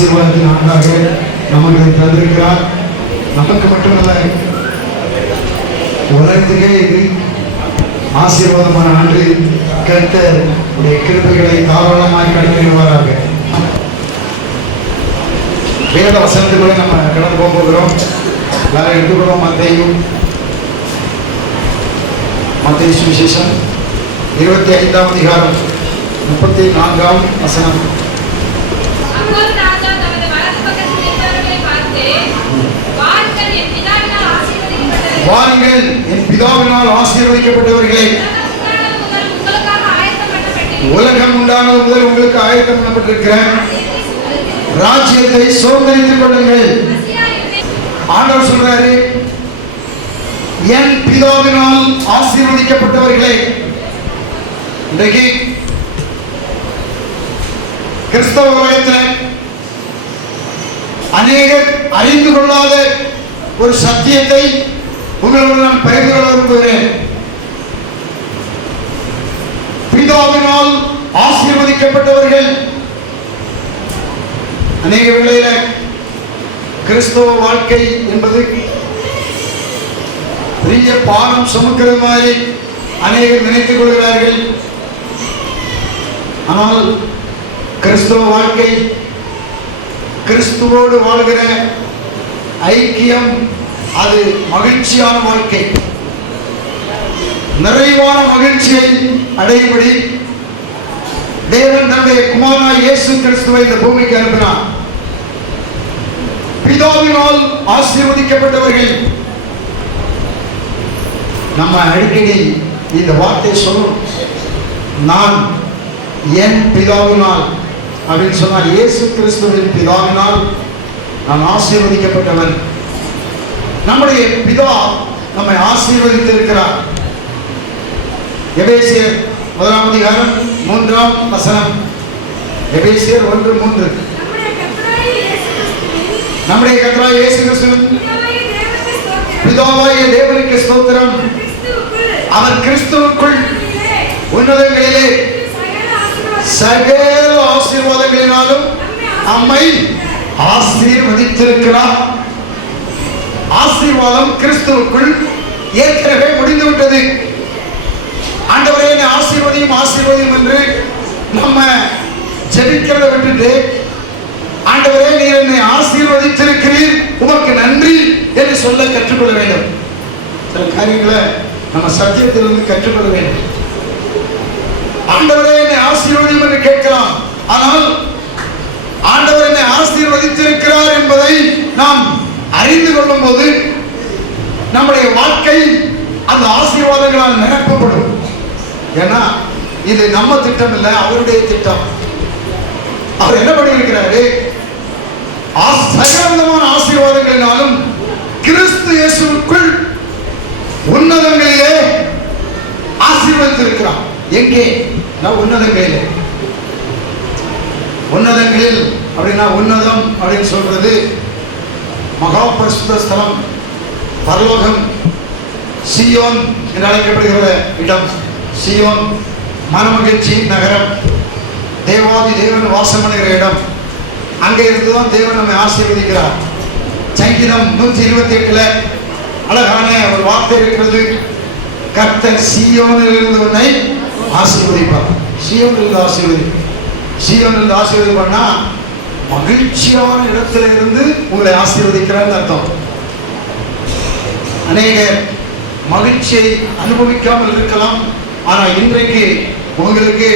ஆசீர்வாதத்தின் ஆண்டாக நமக்கு தந்திருக்கிறார். நமக்கு மட்டுமல்ல, உலகத்துக்கே இது ஆசீர்வாதமான ஆண்டு. கர்த்தர் உடைய கிருபைகளை தாராளமாய் கடந்துவாராக. வேத வசனத்துக்குள்ளே நம்ம கடந்து போகிறோம். எல்லாரும் எடுத்துக்கிறோம். மத்தேயு சுவிசேஷம் 25ஆம் அதிகாரம் 34ஆம் வசனம். வாருங்கள், என் பிதாவினால் ஆசீர்வதிக்கப்பட்டவர்களே, உலகம் உண்டானது முதல் உங்களுக்கு ஆயத்தம் பண்ணப்பட்டிருக்கிற ராஜ்யத்தை சுதந்தரித்துக் கொள்ளுங்கள். ஆண்டவர் சொல்றாரு, என் பிதாவினால் ஆசீர்வதிக்கப்பட்டவர்களே. இன்றைக்கு கிறிஸ்தவ உலகத்தில் அநேகர் அறிந்து கொள்ளாத ஒரு சத்தியத்தை உங்களோடு நான் பகிர்ந்து கொள்ள விரும்புகிறேன். பிதாவினால் ஆசீர்வதிக்கப்பட்டவர்கள். அநேக வேளையில கிறிஸ்தவ வாழ்க்கை என்பது பெரிய பாரம் சுமக்கிற மாதிரி அநேகர் நினைத்துக் கொள்கிறார்கள். ஆனால் கிறிஸ்தவ வாழ்க்கை, கிறிஸ்துவோடு வாழ்கிற ஐக்கியம், அது மகிழ்ச்சியான வாழ்க்கை. நிறைவான மகிழ்ச்சியை அடையும்படி தேவன் தன்னுடைய குமாரனாகிய இயேசு கிறிஸ்துவை இந்த பூமிக்கு அனுப்பினார். பிதாவினால் ஆசீர்வதிக்கப்பட்டவர்கள். நம்ம அடிக்கடி இந்த வார்த்தை சொல்லணும். நான் என் பிதாவினால் அப்படின்னு சொன்னால், இயேசு கிறிஸ்துவின் பிதாவினால் நான் ஆசீர்வதிக்கப்பட்டவன். நம்முடைய பிதா நம்மை ஆசீர்வதித்திருக்கிறார். எபேசியர் 1ஆம் அதிகாரம் 3ஆம் வசனம். எபேசியர் 1:3. நம்முடைய கர்த்தராகிய இயேசு கிறிஸ்துவின் பிதாவாகிய தேவனுக்கு ஸ்தோத்திரம். அவர் கிறிஸ்துவுக்குள் உன்னதங்களிலே சகல ஆசீர்வாதங்களினாலும் நம்மை ஆசீர்வதித்திருக்கிறார். ஆசீர்வாதம் கிறிஸ்துவுக்குள் ஏற்கனவே முடிந்துவிட்டது. ஆண்டவரே, என்னை ஆசீர்வதியும் ஆசீர்வதியும் என்று நம்ம ஜெபிக்கிறத விட்டுட்டு, ஆண்டவரே நீர் என்னை ஆசீர்வதித்திருக்கிறீர், உமக்கு நன்றி என்று சொல்ல கற்றுக்கொள்ள வேண்டும். சில காரியங்களை நம்ம சத்தியத்திலிருந்து கற்றுக்கொள்ள வேண்டும். ஆண்டவரே என்னை ஆசீர்வதியும் என்று கேட்கலாம். ஆனால் ஆண்டவர் என்னை ஆசீர்வதித்திருக்கிறார் என்பதை நாம் அறிந்து கொள்ளும் போது நம்முடைய வாழ்க்கை அந்த ஆசீர்வாதங்களால் நிரப்பப்படும். ஏன்னா இது நம்ம திட்டம் இல்லை, அவருடைய திட்டம். அவர் என்ன பண்ணியிருக்கிறாரு? சகலவிதமான ஆசீர்வாதங்களினாலும் கிறிஸ்து இயேசுவுக்குள் உன்னதங்களிலே ஆசீர்வதித்திருக்கிறார். எங்கே? உன்னதங்களிலே. உன்னதங்களில் அப்படின்னா, உன்னதம் அப்படின்னு சொல்றது மகா பரிசுத்த ஸ்தலம், பரலோகம், சீயோன் என்று அழைக்கப்படுகிற இடம். சீயோன் மனமகிழ்ச்சி நகரம், தேவாதி தேவன் வாசம் பண்ணுகிற இடம். அங்கே இருந்துதான் தேவன் நம்மை ஆசீர்வதிக்கிறார். சங்கீதம் 128 அழகான ஒரு வார்த்தை இருக்கிறது. கர்த்தர் சீயோனில் இருந்து உன்னை ஆசீர்வதிப்பார். சீயோனில் ஆசீர்வதி, சீயோனில் ஆசீர்வதிப்பார்னா மகிழ்ச்சியான இடத்துல இருந்து உங்களை ஆசீர்வதிக்கிறார் அர்த்தம். அநேக மகிழ்ச்சியை அனுபவிக்காமல் இருக்கலாம். ஆனா இன்றைக்கு உங்களுக்கு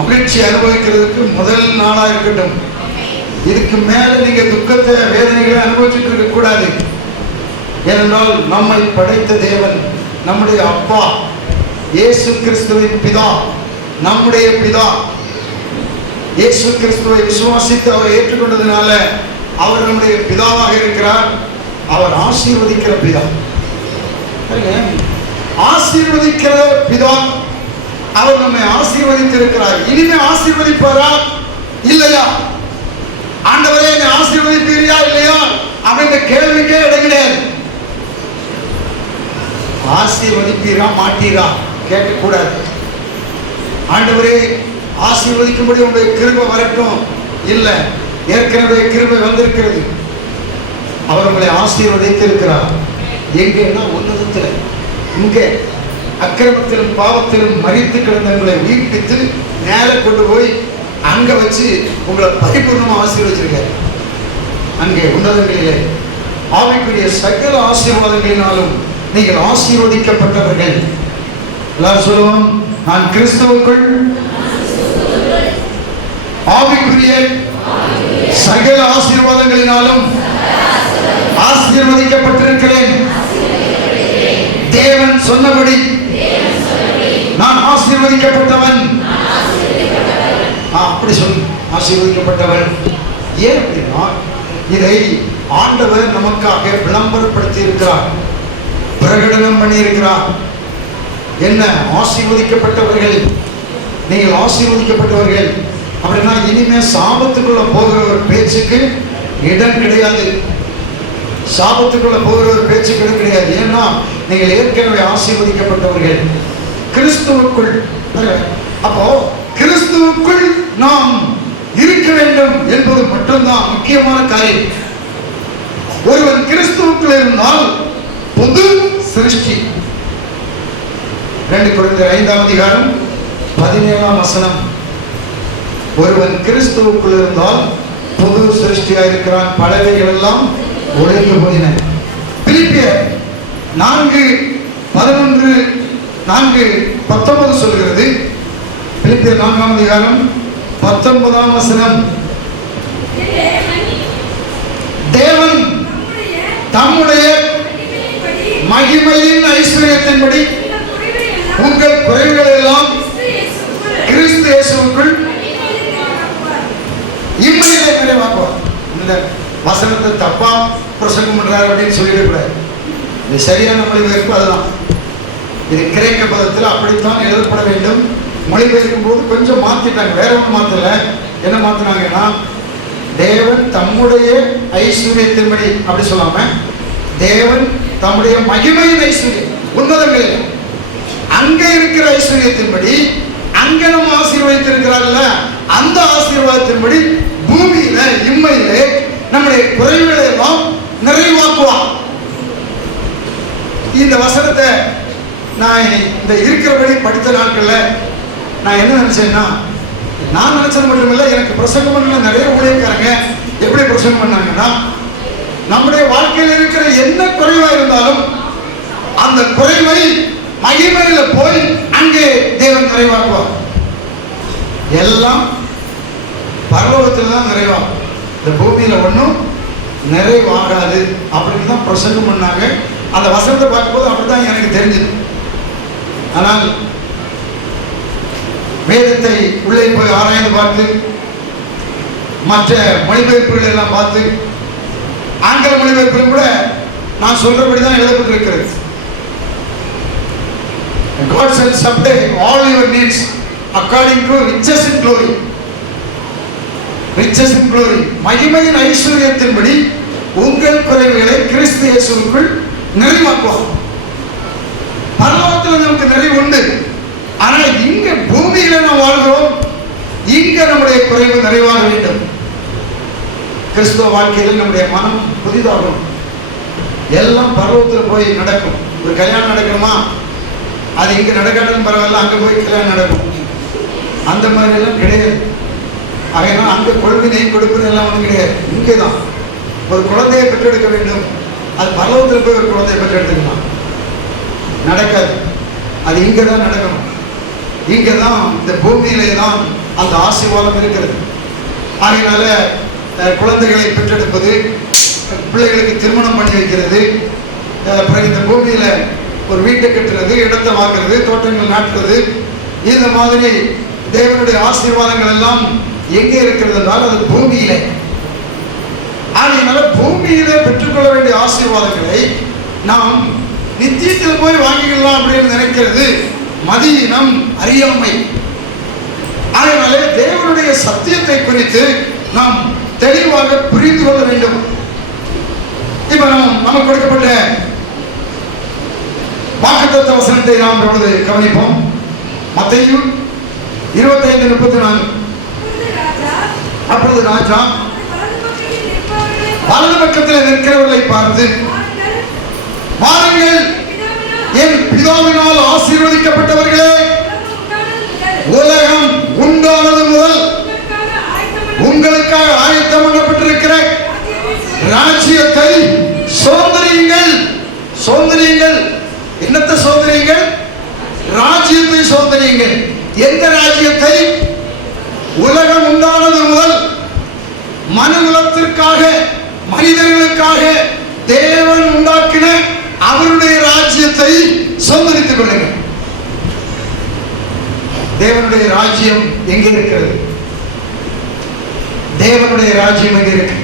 மகிழ்ச்சி அனுபவிக்கிறதுக்கு முதல் நாளா இருக்கட்டும். இதுக்கு மேல நீங்க துக்கத்தை, வேதனைகளை அனுபவிச்சுட்டு இருக்க கூடாது. ஏனென்றால் நம்மை படைத்த தேவன், நம்முடைய அப்பா இயேசு கிறிஸ்துவின் பிதா, நம்முடைய பிதா. இயேசு கிறிஸ்துவை விசுவாசித்து அவர் ஏற்றுக்கொண்டதுனால அவர் நம்முடைய பிதாவாக இருக்கிறார். அவர் ஆசீர்வதிக்கிற பிதா. ஆசீர்வதிக்கிற பிதா. அவர் நம்மை ஆசீர்வதித்திருக்கிறார். இனிமே ஆசீர்வதிப்பாரா இல்லையா? ஆண்டவரே என்னை ஆசீர்வதிப்பீரியா இல்லையா அப்படின்ற கேள்விக்கே இடம் கிடையாது. ஆசீர்வதிப்பீரா மாட்டீரா கேட்கக்கூடாது. ஆண்டவரே ஆசீர்வதிக்கும்படி உங்களுடைய கிருபை வரட்டும். இல்லை, ஏற்கனவே கிருபை வந்திருக்கிறது. அவர் உங்களை ஆசீர்வதித்திருக்கிறார். எங்கன்னா உன்னதத்தில். இங்கே அக்கிரமத்திலும் பாவத்திலும் மரித்து கிடந்த உங்களை உயிர்ப்பித்து மேலே கொண்டு போய் அங்க வச்சு உங்களை பரிபூர்ணமா ஆசீர்வதிச்சிருக்காரு. அங்கே உன்னதங்களிலே ஆவிக்குரிய சகல ஆசீர்வாதங்களினாலும் நீங்கள் ஆசீர்வதிக்கப்பட்டவர்கள். எல்லாரும் சொல்லுவோம், நான் கிறிஸ்துவுக்குள் ஆவிக்குரிய சகல ஆசீர்வாதங்களினாலும் ஆசீர்வதிக்கப்பட்டிருக்கிறேன். தேவன் சொன்னபடி நான் ஆசீர்வதிக்கப்பட்டவன். அப்படி சொல்லி ஆசீர்வதிக்கப்பட்டவன். ஏன் அப்படின்னா இதை ஆண்டவர் நமக்காக விளம்பரப்படுத்தி இருக்கிறார், பிரகடனம் பண்ணி இருக்கிறார். என்ன ஆசீர்வதிக்கப்பட்டவர்கள், நீங்கள் ஆசீர்வதிக்கப்பட்டவர்கள் அப்படின்னா இனிமே சாபத்துக்குள்ள போகிற ஒரு பேச்சுக்கு இடம் கிடையாது. சாபத்துக்குள்ள போகிற ஒரு பேச்சுக்கு இடம் கிடையாது. ஏன்னா நீங்கள் ஏற்கனவே ஆசீர்வதிக்கப்பட்டவர்கள் கிறிஸ்துவுக்குள். அப்போ கிறிஸ்துவுக்குள் நாம் இருக்க வேண்டும் என்பது மட்டும்தான் முக்கியமான காரியம். ஒருவன் கிறிஸ்துவுக்குள் இருந்தால் புது சிருஷ்டி. 2 கொரிந்தியர் 5ஆம் அதிகாரம் 17ஆம் வசனம். ஒருவன் கிறிஸ்துவுக்குள் இருந்தால் புது சிருஷ்டியாயிருக்கிறான், பழையவைகள் எல்லாம் ஒழிந்து போயின. பிலிப்பியர் 4:11-4:19 சொல்கிறது. பிலிப்பியர் 4ஆம் அதிகாரம் 19ஆம் வசனம். தேவன் தம்முடைய மகிமையின் ஐஸ்வர்யத்தின்படி உங்கள் குறைவுகளை எல்லாம் கிறிஸ்து இயேசுவுக்குள் இம்மையிலே நிறைவாக்குவார். இந்த வசனத்தை தப்பா பிரசங்கம் பண்றாரு அப்படின்னு சொல்லிடக்கூடாது. இது சரியான மொழிபெயர்ப்பு அதுதான். இது கிரேக்க பதத்தில் அப்படித்தான் எழுதப்பட வேண்டும். மொழிபெயர்க்கும் போது கொஞ்சம் மாத்திட்டாங்க, வேற ஒன்றும் மாத்தல. என்ன மாத்தினாங்கன்னா, தேவன் தம்முடைய ஐஸ்வர்யத்தின்படி அப்படி சொல்லாம தேவன் தம்முடைய மகிமையின் ஐஸ்வர்யம், உன்னதங்களில் அங்க இருக்கிற ஐஸ்வர்யத்தின்படி அங்க நம்ம ஆசீர்வதித்திருக்கிறார்ல, அந்த ஆசீர்வாதத்தின்படி பூமியில இம்மையிலே நம்முடைய குறைவுகளை எல்லாம் நிறைவாக்குவார். இந்த வசனத்தை நான் இந்த இருக்கிறபடி படித்த நாட்கள்ல நான் என்ன நினைச்சேன்னா, நான் நினைச்சது மட்டும் இல்லை, எனக்கு பிரசங்கம் பண்ண நிறைய ஊழியக்காரங்க எப்படி பிரசங்கம் பண்ணாங்கன்னா, நம்முடைய வாழ்க்கையில் இருக்கிற என்ன குறைவா இருந்தாலும் அந்த குறைவை மகிமையில போய் அங்கே தேவன் நிறைவாக்குவார். எல்லாம் பரலோகத்தில் தான் நிறைவாகும், இந்த பூமியில ஒன்றும் நிறைவாகாது அப்படின்னு தான் பிரசங்கம் பண்ணாங்க. அந்த வசனத்தை பார்க்கும்போது அப்படிதான் எனக்கு தெரிஞ்சது. ஆனால் வேதத்தை உள்ளே போய் ஆராய்ந்து பார்த்து மற்ற மொழிபெயர்ப்புகள் எல்லாம் பார்த்து ஆங்கில மொழிபெயர்ப்பிலும் கூட நான் சொல்றபடிதான் எழுதப்பட்டிருக்கிறது. God shall supply all your needs according to riches in glory. Riches in glory. மகிமையின் ஐஸ்வர்யத்தின்படி உங்கள் குறைவுகளை கிறிஸ்து இயேசுவுக்குள் நிறைவாக்குவார். பரலோகத்தில் நமக்கு நிறைவு உண்டு. ஆனால் இங்க பூமியில நாம் வாழ்கிறோம், இங்க நம்முடைய குறைவு நிறைவாக வேண்டும். கிறிஸ்துவ வாழ்க்கையில் நம்முடைய மனம் புதிதாகும். எல்லாம் பரலோகத்தில் போய் நடக்கும். ஒரு கல்யாணம் நடக்கணுமா, அது இங்க நடக்காதுன்னு பரவாயில்ல, அங்க போய் கல்யாணம் நடக்கும். அந்த மாதிரி எல்லாம் கிடையாது. அதனால் அங்க கொள்வினை கொடுப்பது எல்லாம் ஒன்றும் கிடையாது. இங்கேதான் ஒரு குழந்தையை பெற்றெடுக்க வேண்டும், அது பரலோகத்தில் போய் ஒரு குழந்தையை பெற்றெடுத்துக்கலாம், நடக்காது. அது இங்கே தான் நடக்கணும். இங்கே தான் இந்த பூமியிலே தான் அந்த ஆசீர்வாதம் இருக்கிறது. அதனால குழந்தைகளை பெற்றெடுப்பது, பிள்ளைகளுக்கு திருமணம் பண்ணி வைக்கிறது, அப்புறம் இந்த பூமியில் ஒரு வீட்டை கட்டுறது, இடத்தை வாங்குறது, தோட்டங்கள் நாட்டுறது, இந்த மாதிரி தேவனுடைய ஆசீர்வாதங்கள் எல்லாம் எங்கே இருக்கிறதுனால அது பூமியிலே. அதனால பூமியில பெற்றுக்கொள்ள வேண்டிய ஆசீர்வாதங்களை நாம் நித்தியத்தில் போய் வாங்கிக்கலாம் அப்படின்னு நினைக்கிறது மதியினம், அறியாமை. அதனால தேவனுடைய சத்தியத்தை குறித்து நாம் தெளிவாக புரிந்து கொள்ள வேண்டும். இப்ப நமக்கு கொடுக்கப்பட்ட வாக்குத்தத்த வசனத்தை நாம் இப்பொழுது கவனிப்போம். மத்தேயு 25:34. அப்பொழுது ராஜா பக்கத்தில் நிற்கிறவர்களை பார்த்து, வாருங்கள், என் பிதாவினால் ஆசீர்வதிக்கப்பட்டவர்களே, உலகம் உண்டானது முதல் உங்களுக்காக ஆயத்தம் பண்ணப்பட்டிருக்கிற ராஜ்யத்தை சுதந்திரியுங்கள். சுதந்திரியுங்கள். என்னத்தை சுதந்திரியுங்கள்? ராஜ்யத்தை சுதந்திரியுங்கள். எந்த ராஜ்யத்தை? உலகம் உண்டானது முதல் மனுகுலத்திற்காக, மனிதர்களுக்காக தேவன் உண்டாக்கின அவருடைய ராஜ்யத்தை சுதந்திரித்துக் கொள்ளுங்கள். தேவனுடைய ராஜ்யம் எங்கே இருக்கிறது? தேவனுடைய ராஜ்யம் எங்கே இருக்கு?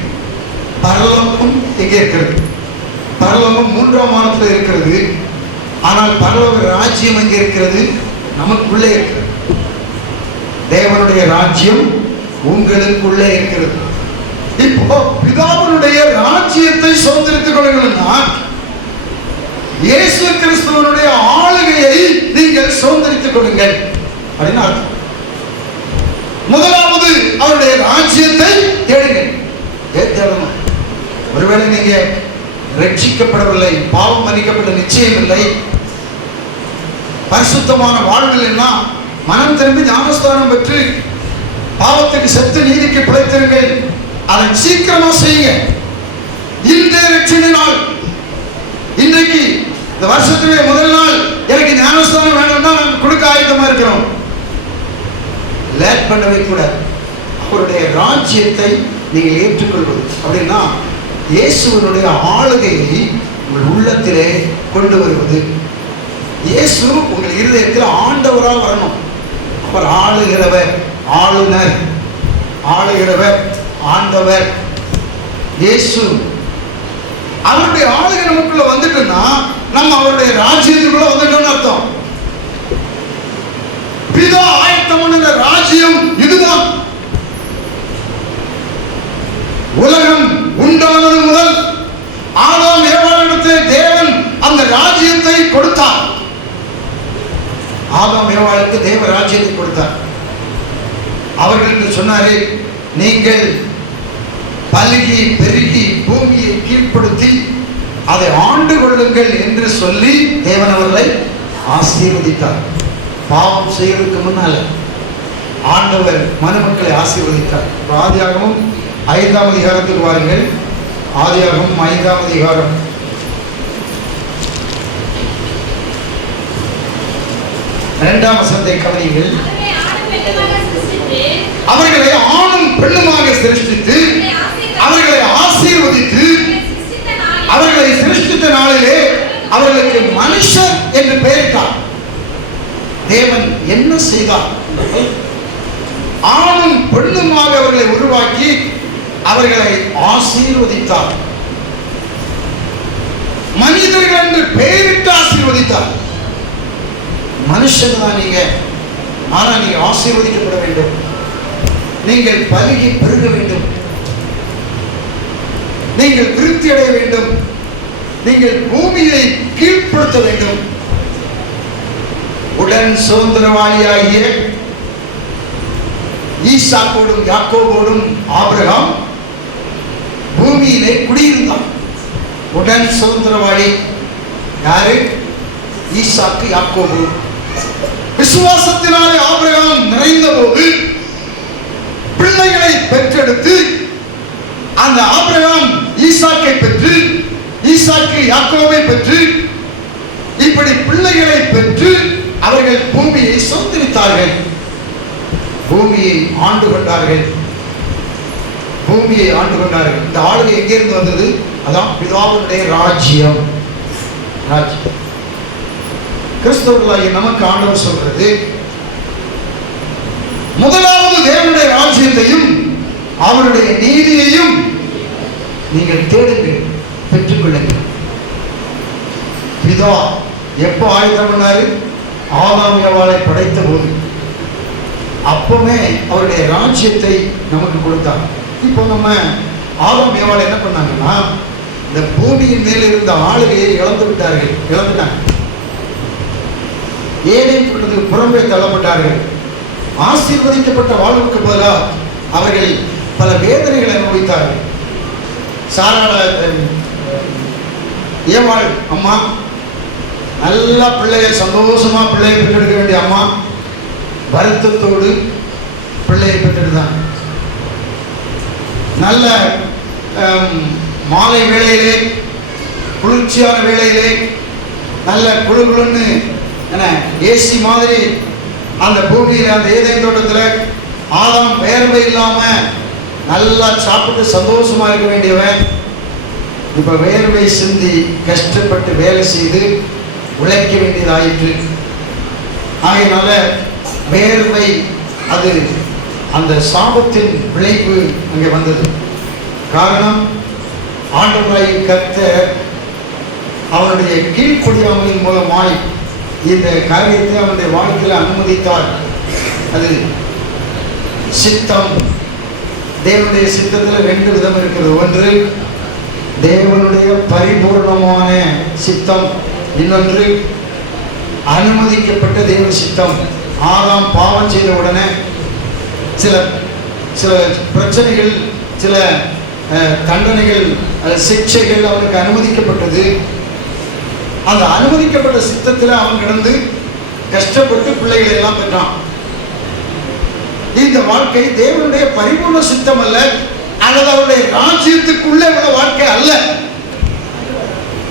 பரலோகம் எங்கே இருக்கிறது? பரலோகம் 3ஆம் வானத்தில் இருக்கிறது. ஆனால் பரலோக ராஜ்யம் எங்கே இருக்கிறது? நமக்குள்ளே இருக்கிறது. தேவனுடைய ராஜ்யம் உங்களுக்குள்ளே இருக்கிறது. இப்போ பிதாவினுடைய ராஜ்யத்தை சுதந்திரித்துக் கொள்ளுங்கன்னா இயேசு கிறிஸ்துவனுடைய ஆளுகையை நீங்கள் சுதந்திரித்துக் கொள்ளுங்கள் அப்படின்னு அர்த்தம். முதலாவது அவருடைய ராஜ்யத்தை தேடுங்கள். தேடணும். ஒருவேளை நீங்க ரட்சிக்கப்படவில்லை, பாவம் மன்னிக்கப்பட்ட நிச்சயம் இல்லை, பரிசுத்தமான வாழ்வில்லைன்னா மனம் திரும்பி ஞானஸ்தானம் பெற்று பாவத்துக்கு செத்து நீதிக்கு பிழைத்திருங்கள். அதை சீக்கிரமா செய்யுங்க. இன்றைய ரட்சணை நாள், இன்றைக்கு இந்த வருஷத்துடைய முதல் நாள் எனக்கு ஞானஸ்தானம் வேணும்னா நாங்கள் கொடுக்க ஆயத்தமா இருக்கிறோம். லேட் பண்ணவே கூடாது. அவருடைய ராஜ்யத்தை நீங்கள் ஏற்றுக்கொள்வது அப்படின்னா இயேசுவனுடைய ஆளுகையை உங்கள் உள்ளத்திலே கொண்டு வருவது. இயேசு உங்கள் இருதயத்தில் ஆண்டவராக வரணும். அவர் ஆளுகிறவர், ஆளுநர், ஆளுகிறவர், ஆண்டவர். இயேசு அவருடைய ஆளுகை நமக்குள்ள வந்துட்டுன்னா நம்ம அவருடைய ராஜ்யத்துக்குள்ள வந்துட்டோம்னு அர்த்தம். பிதா ஆயத்தம் பண்ணுற ராஜ்யம் இதுதான். உலகம் உண்டானது முதல் ஆதாம் ஏவாளிடத்தில் தேவன் அந்த ராஜ்யத்தை கொடுத்தார். ஆதாம் ஏவாளுக்கு தேவ ராஜ்யத்தை கொடுத்தார். அவர்களுக்கு சொன்னாரே, நீங்கள் பலுகி பெருகி பூமியை கீழ்ப்படுத்தி அதை ஆண்டு கொள்ளுங்கள் என்று சொல்லி தேவன் அவர்களை ஆசீர்வதித்தார். பாவம் செய்வதற்கு முன்னால ஆண்டவர் மனுமக்களை ஆசீர்வதித்தார். ஆதியாகமம் 5ஆம் அதிகாரத்துக்கு வாருங்கள். ஆதியாகமம் 5ஆம் அதிகாரம் 2ஆம் வசனத்தை கவனியுங்கள். அவர்களை ஆணும் பெண்ணுமாக சிருஷ்டித்து அவர்களை ஆசீர்வதித்து அவர்களை சிருஷ்டித்த நாளிலே அவர்களுக்கு மனுஷர் என்று பெயரிட்டார். தேவன் என்ன செய்தார்? ஆணும் பெண்ணுமாக அவர்களை உருவாக்கி அவர்களை ஆசீர்வதித்தார். மனிதர்கள் என்று பெயரிட்டு ஆசீர்வதித்தார். மனுஷன் தான் நீங்க, ஆனா நீங்க ஆசீர்வதிக்கப்பட வேண்டும். நீங்கள் பலுகி பெருக வேண்டும், நீங்கள் திருப்தி அடைய வேண்டும், நீங்கள் பூமியை கீழ்ப்படுத்த வேண்டும். உடன் சுதந்திரவாளியாகிய ஈசாக்கோடும் யாக்கோபோடும் ஆபிரகாம் பூமியிலே குடியிருந்தான். உடன் சுதந்திரவாளி யாரு? ஈசாக்கு, யாக்கோபு. விசுவாசத்தினாலே ஆபிரகாம் நிறைந்த போது பிள்ளைகளை பெற்றெடுத்து அந்த ஆபிரகாம் ஈசாக்கை பெற்று, ஈசாக்கு யாக்கோபை பெற்று, இப்படி பிள்ளைகளை பெற்று அவர்கள் பூமியை சுதந்திரித்தார்கள். பூமியை ஆண்டு கொண்டார்கள். பூமியை ஆண்டு கொண்டார்கள். இந்த ஆளுகை எங்கிருந்து வந்தது? அதான் பிதாவுடைய ராஜ்யம். ராஜ்யம் கிறிஸ்தவர்களாகிய நமக்கு ஆண்டவர் சொல்றது, முதலாவது தேவனுடைய ராஜ்யத்தையும் அவருடைய நீதியையும் நீங்கள் தேடுங்கள், பெற்றுக்கொள்ளுங்கள். பிதா எப்போ ஆயுதம் பண்ணாரு? ஆதாம் ஏவாளை படைத்த போது. அப்பவே அவருடைய ராஜ்யத்தை நமக்கு கொடுத்தாங்க. இப்போ நம்ம ஆதாம் ஏவாளை என்ன பண்ணாங்கன்னா இந்த பூமியின் மேல் இருந்த ஆளுகையை இழந்து விட்டார்கள், இழந்துட்டாங்க. ஏதேன் தோட்டத்துக்கு புறம்பே தள்ளப்பட்டார்கள். ஆசீர்வதிக்கப்பட்ட வாழ்வுக்கு பதிலாக அவர்கள் பல வேதனைகளை அனுபவித்தார்கள். சாராள ஏவாள் அம்மா நல்லா பிள்ளைய சந்தோஷமா பிள்ளையை பெற்றெடுக்க வேண்டிய அம்மா வருத்தத்தோடு பிள்ளையை பெற்றெடுத்தாங்க. நல்ல மாலை வேளையிலே குளிர்ச்சியான வேளையிலே நல்ல குழுன்னு என்ன ஏசி மாதிரி அந்த பூமியில் அந்த ஏதேன் தோட்டத்தில் ஆதாம் வேர்வை இல்லாம நல்லா சாப்பிட்டு சந்தோஷமா இருக்க வேண்டியவன் இப்ப வேர்வை சிந்தி கஷ்டப்பட்டு வேலை செய்து உழைக்க வேண்டியதாயிற்று. ஆகையினால வேர்வை அது அந்த சாபத்தின் விளைவு அங்கே வந்தது. காரணம் ஆண்டவராய் கர்த்தர் அவனுடைய கீழ்ப்படியாமையின் மூலமாய் இந்த காரியத்தை அவனுடைய வாழ்க்கையில் அனுமதித்தார். அது சித்தம். தேவனுடைய சித்தத்தில் 2 விதம் இருக்கிறது. ஒன்று தேவனுடைய பரிபூர்ணமான சித்தம், இன்னொன்று அனுமதிக்கப்பட்ட தேவ சித்தம். ஆதாம் பாவம் செய்த உடனே சில சில பிரச்சனைகள், சில தண்டனைகள், சிக்ஷைகள் அவனுக்கு அனுமதிக்கப்பட்டது. அந்த அனுமதிக்கப்பட்ட சித்தத்தில் அவன் கிடந்து கஷ்டப்பட்டு பிள்ளைகளை எல்லாம் பெற்றான். இந்த வாழ்க்கை தேவனுடைய பரிபூர்ண சித்தம் அல்ல, அல்லது அவருடைய ராஜ்யத்துக்குள்ளே உள்ள வாழ்க்கை அல்ல.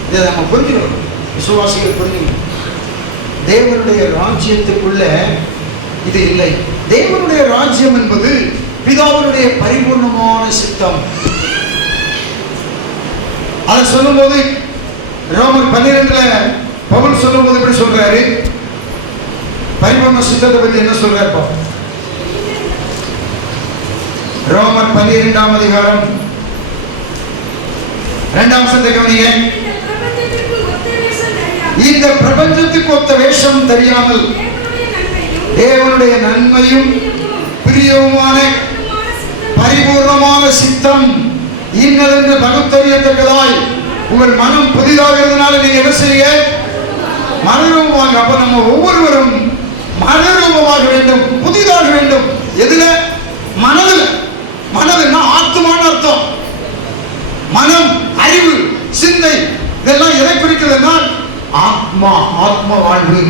இதை நம்ம புரிஞ்சுக்கணும், விசுவாசிகள் புரிஞ்சுக்கணும். தேவனுடைய ராஜ்யத்துக்குள்ள இது இல்லை. தேவனுடைய ராஜ்யம் என்பது பிதாவினுடைய பரிபூர்ணமான சித்தம். அதை சொல்லும்போது ரோமர் 12 பவுல் சொல்லும்போது எப்படி சொல்றாரு? பரிபூர்ண சித்தத்தை பற்றி என்ன சொல்றாரு? ரோமர் 12ஆம் அதிகாரம் 2ஆம் வசனத்தை கவனிங்க. இந்த பிரபஞ்சத்துக்கு ஒத்த வேஷம் தெரியாமல் தேவனுடைய நன்மையும் பிரியவுமான பரிபூர்ணமான சித்தம் இன்னதென்று பகுத்தறியத்தக்கதாய் உங்கள் மனம் புதிதாகிறதுனால நீங்க என்ன செய்ய? மனரூபமாக. அப்ப நம்ம ஒவ்வொருவரும் மனரூபமாக வேண்டும், புதிதாக வேண்டும். எதுல? மனதில். மனதுன்னா ஆத்மான அர்த்தம். மனம், அறிவு, சிந்தை இதெல்லாம் எதை குறிக்கிறதுனா ஆத்மா, ஆத்ம வாழ்வு.